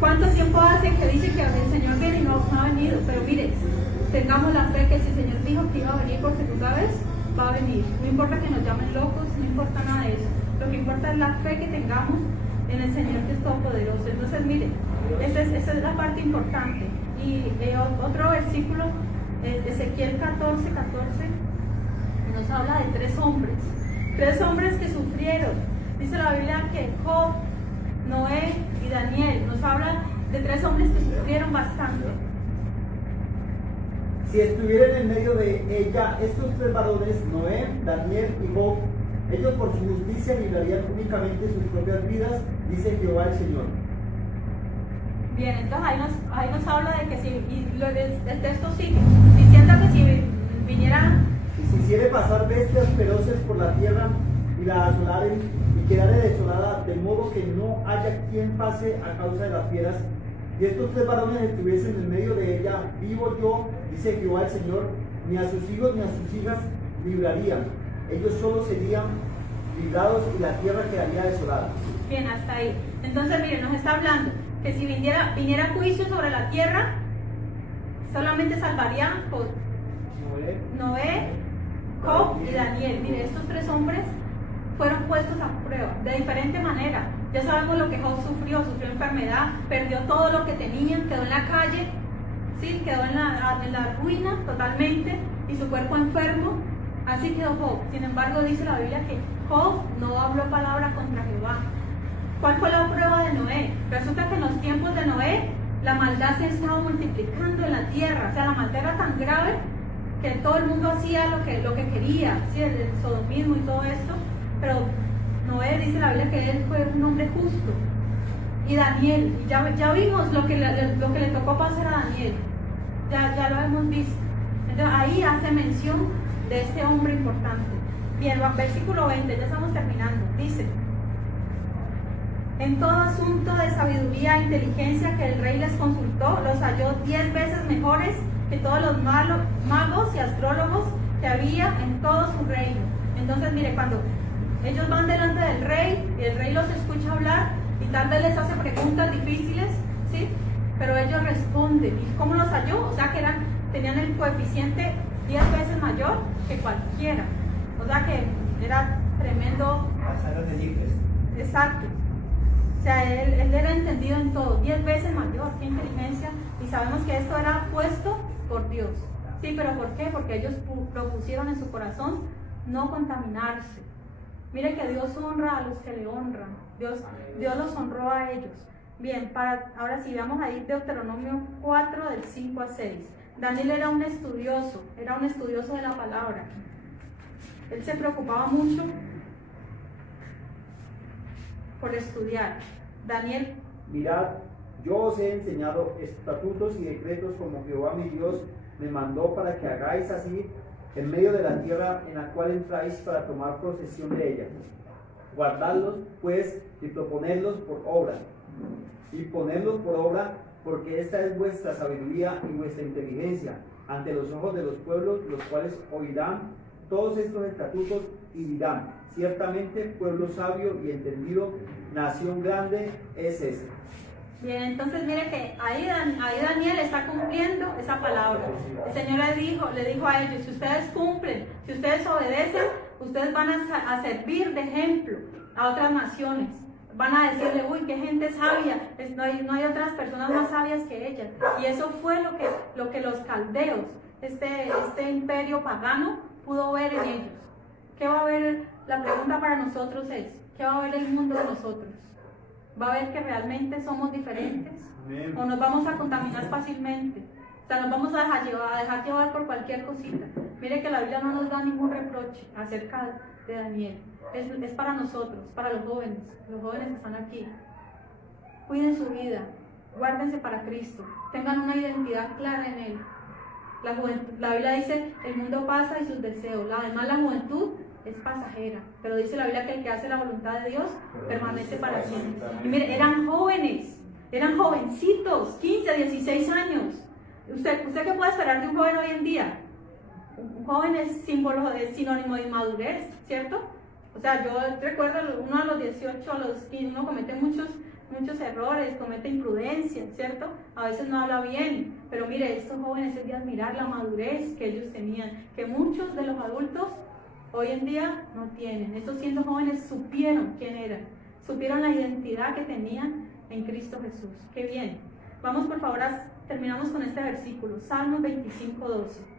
¿cuánto tiempo hace que dice que el Señor viene y no ha venido? Pero mire, tengamos la fe que si el Señor dijo que iba a venir por segunda vez, va a venir. No importa que nos llamen locos, no importa nada de eso. Lo que importa es la fe que tengamos en el Señor que es todopoderoso. Entonces, mire, esa es la parte importante. Y otro versículo, Ezequiel 14:14, nos habla de tres hombres que sufrieron. Dice la Biblia que Job, Noé y Daniel, nos habla de tres hombres que sufrieron bastante. Si estuvieran en medio de ella estos tres varones, Noé, Daniel y Job, ellos por su justicia librarían únicamente sus propias vidas, dice Jehová el Señor. Bien, entonces ahí nos habla de que si, el texto sigue diciendo que si vinieran, y si hiciere pasar bestias feroces por la tierra y la asolaren y quedare desolada, de modo que no haya quien pase a causa de las fieras, y estos tres varones estuviesen en medio de ella, vivo yo, dice Jehová el Señor, ni a sus hijos ni a sus hijas librarían, ellos solo serían librados y la tierra quedaría desolada. Bien, hasta ahí. Entonces, miren, nos está hablando que si viniera juicio sobre la tierra, solamente salvarían Noé, Job y Daniel. Mire, estos tres hombres fueron puestos a prueba de diferente manera. Ya sabemos lo que Job sufrió enfermedad, perdió todo lo que tenía, quedó en la calle, ¿sí? Quedó en la ruina totalmente y su cuerpo enfermo. Así quedó Job. Sin embargo, dice la Biblia que Job no habló palabra contra Jehová. ¿Cuál fue la prueba de Noé? Resulta que en los tiempos de Noé la maldad se estaba multiplicando en la tierra. O sea, la maldad era tan grave que todo el mundo hacía lo que quería, ¿sí? El sodomismo y todo esto. Pero Noé, dice la Biblia, que él fue un hombre justo. Y Daniel, y ya vimos lo que le tocó pasar a Daniel. Ya lo hemos visto. Entonces ahí hace mención de este hombre importante. Bien, versículo 20, ya estamos terminando. Dice: en todo asunto de sabiduría e inteligencia que el rey les consultó, los halló 10 veces mejores que todos los magos y astrólogos que había en todo su reino. Entonces, mire, cuando ellos van delante del rey y el rey los escucha hablar y tal vez les hace preguntas difíciles, ¿sí? Pero ellos responden. ¿Y cómo los halló? O sea, que tenían el coeficiente 10 veces mayor que cualquiera. O sea, que era tremendo. Pasaron de libres. Exacto. O sea, él era entendido en todo, 10 veces mayor, qué inteligencia, y sabemos que esto era puesto por Dios. Sí, pero ¿por qué? Porque ellos propusieron en su corazón no contaminarse. Mire que Dios honra a los que le honran. Dios los honró a ellos. Bien, ahora sí, vamos a ir Deuteronomio 4, del 5 al 6. Daniel era un estudioso de la palabra. Él se preocupaba mucho por estudiar. Daniel: mirad, yo os he enseñado estatutos y decretos como Jehová mi Dios me mandó para que hagáis así en medio de la tierra en la cual entráis para tomar posesión de ella. Guardadlos, pues, y proponedlos por obra. Y ponedlos por obra, porque esta es vuestra sabiduría y vuestra inteligencia ante los ojos de los pueblos, los cuales oirán todos estos estatutos y dirán: ciertamente pueblo sabio y entendido, nación grande es esta. Bien, entonces mire que ahí Daniel está cumpliendo esa palabra. El Señor le dijo a ellos: si ustedes cumplen, si ustedes obedecen, ustedes van a servir de ejemplo a otras naciones. van a decirle, uy, qué gente sabia, no hay otras personas más sabias que ella. Y eso fue lo que los caldeos, este imperio pagano, pudo ver en ellos. ¿Qué va a ver? La pregunta para nosotros es, ¿qué va a ver el mundo de nosotros? ¿Va a ver que realmente somos diferentes? Amén. ¿O nos vamos a contaminar fácilmente? O sea, nos vamos a dejar llevar por cualquier cosita. Mire que la Biblia no nos da ningún reproche acerca de Daniel. Es para nosotros, para los jóvenes que están aquí. Cuiden su vida, guárdense para Cristo, tengan una identidad clara en Él. La Biblia dice, el mundo pasa y sus deseos. Además, la juventud es pasajera, pero dice la Biblia que el que hace la voluntad de Dios permanece para siempre. Y mire, eran jóvenes, eran jovencitos, 15, 16 años. ¿Usted qué puede esperar de un joven hoy en día? Un joven es sinónimo de inmadurez, ¿cierto? O sea, yo recuerdo uno a los 18, a los 15, uno comete muchos errores, comete imprudencia, ¿cierto? A veces no habla bien, pero mire, estos jóvenes es de admirar la madurez que ellos tenían, que muchos de los adultos hoy en día no tienen. Estos siendo jóvenes supieron quién eran, supieron la identidad que tenían en Cristo Jesús. ¡Qué bien! Vamos por favor, terminamos con este versículo, Salmos 25, 12.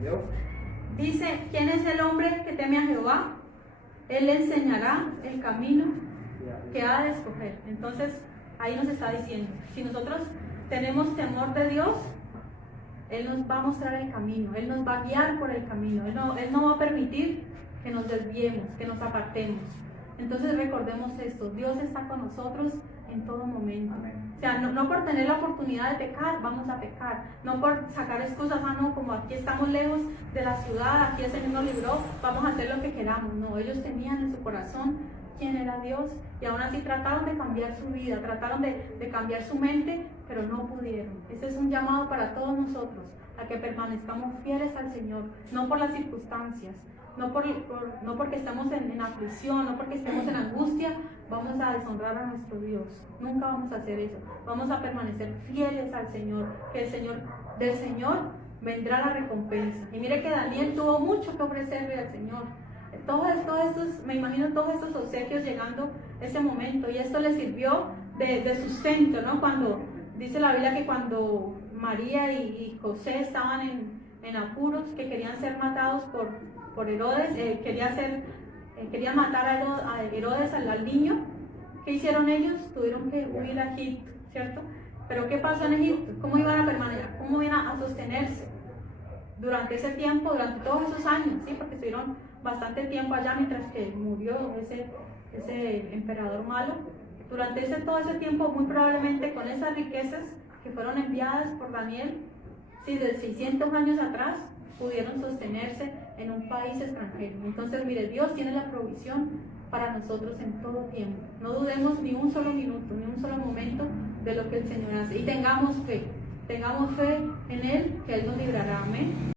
¿Yo? Dice, ¿quién es el hombre que teme a Jehová? Él le enseñará el camino que ha de escoger. Entonces, ahí nos está diciendo, si nosotros tenemos temor de Dios, Él nos va a mostrar el camino, Él nos va a guiar por el camino, Él no va a permitir que nos desviemos, que nos apartemos. Entonces recordemos esto, Dios está con nosotros en todo momento. O sea, no por tener la oportunidad de pecar, vamos a pecar. No por sacar excusas, no, como aquí estamos lejos de la ciudad, aquí el Señor nos libró, vamos a hacer lo que queramos. No, ellos tenían en su corazón quién era Dios y aún así trataron de cambiar su vida, trataron de cambiar su mente, pero no pudieron. Este es un llamado para todos nosotros, a que permanezcamos fieles al Señor, no por las circunstancias, no porque estamos en aflicción, no porque estemos en angustia, vamos a deshonrar a nuestro Dios. Nunca vamos a hacer eso. Vamos a permanecer fieles al Señor, que del Señor vendrá la recompensa. Y mire que Daniel tuvo mucho que ofrecerle al Señor. Me imagino todos estos obsequios llegando ese momento, y esto le sirvió de sustento, ¿no? Cuando dice la Biblia que cuando María y José estaban en apuros, que querían ser matados por Herodes, querían matar a Herodes, al niño. ¿Qué hicieron ellos? Tuvieron que huir a Egipto, ¿cierto? Pero ¿qué pasó en Egipto? ¿Cómo iban a permanecer? ¿Cómo iban a sostenerse durante ese tiempo, durante todos esos años? ¿Sí? Porque estuvieron bastante tiempo allá mientras que murió ese emperador malo. Durante todo ese tiempo, muy probablemente con esas riquezas que fueron enviadas por Daniel, sí, de 600 años atrás, pudieron sostenerse en un país extranjero. Entonces, mire, Dios tiene la provisión para nosotros en todo tiempo. No dudemos ni un solo minuto, ni un solo momento de lo que el Señor hace. Y tengamos fe en Él, que Él nos librará. Amén.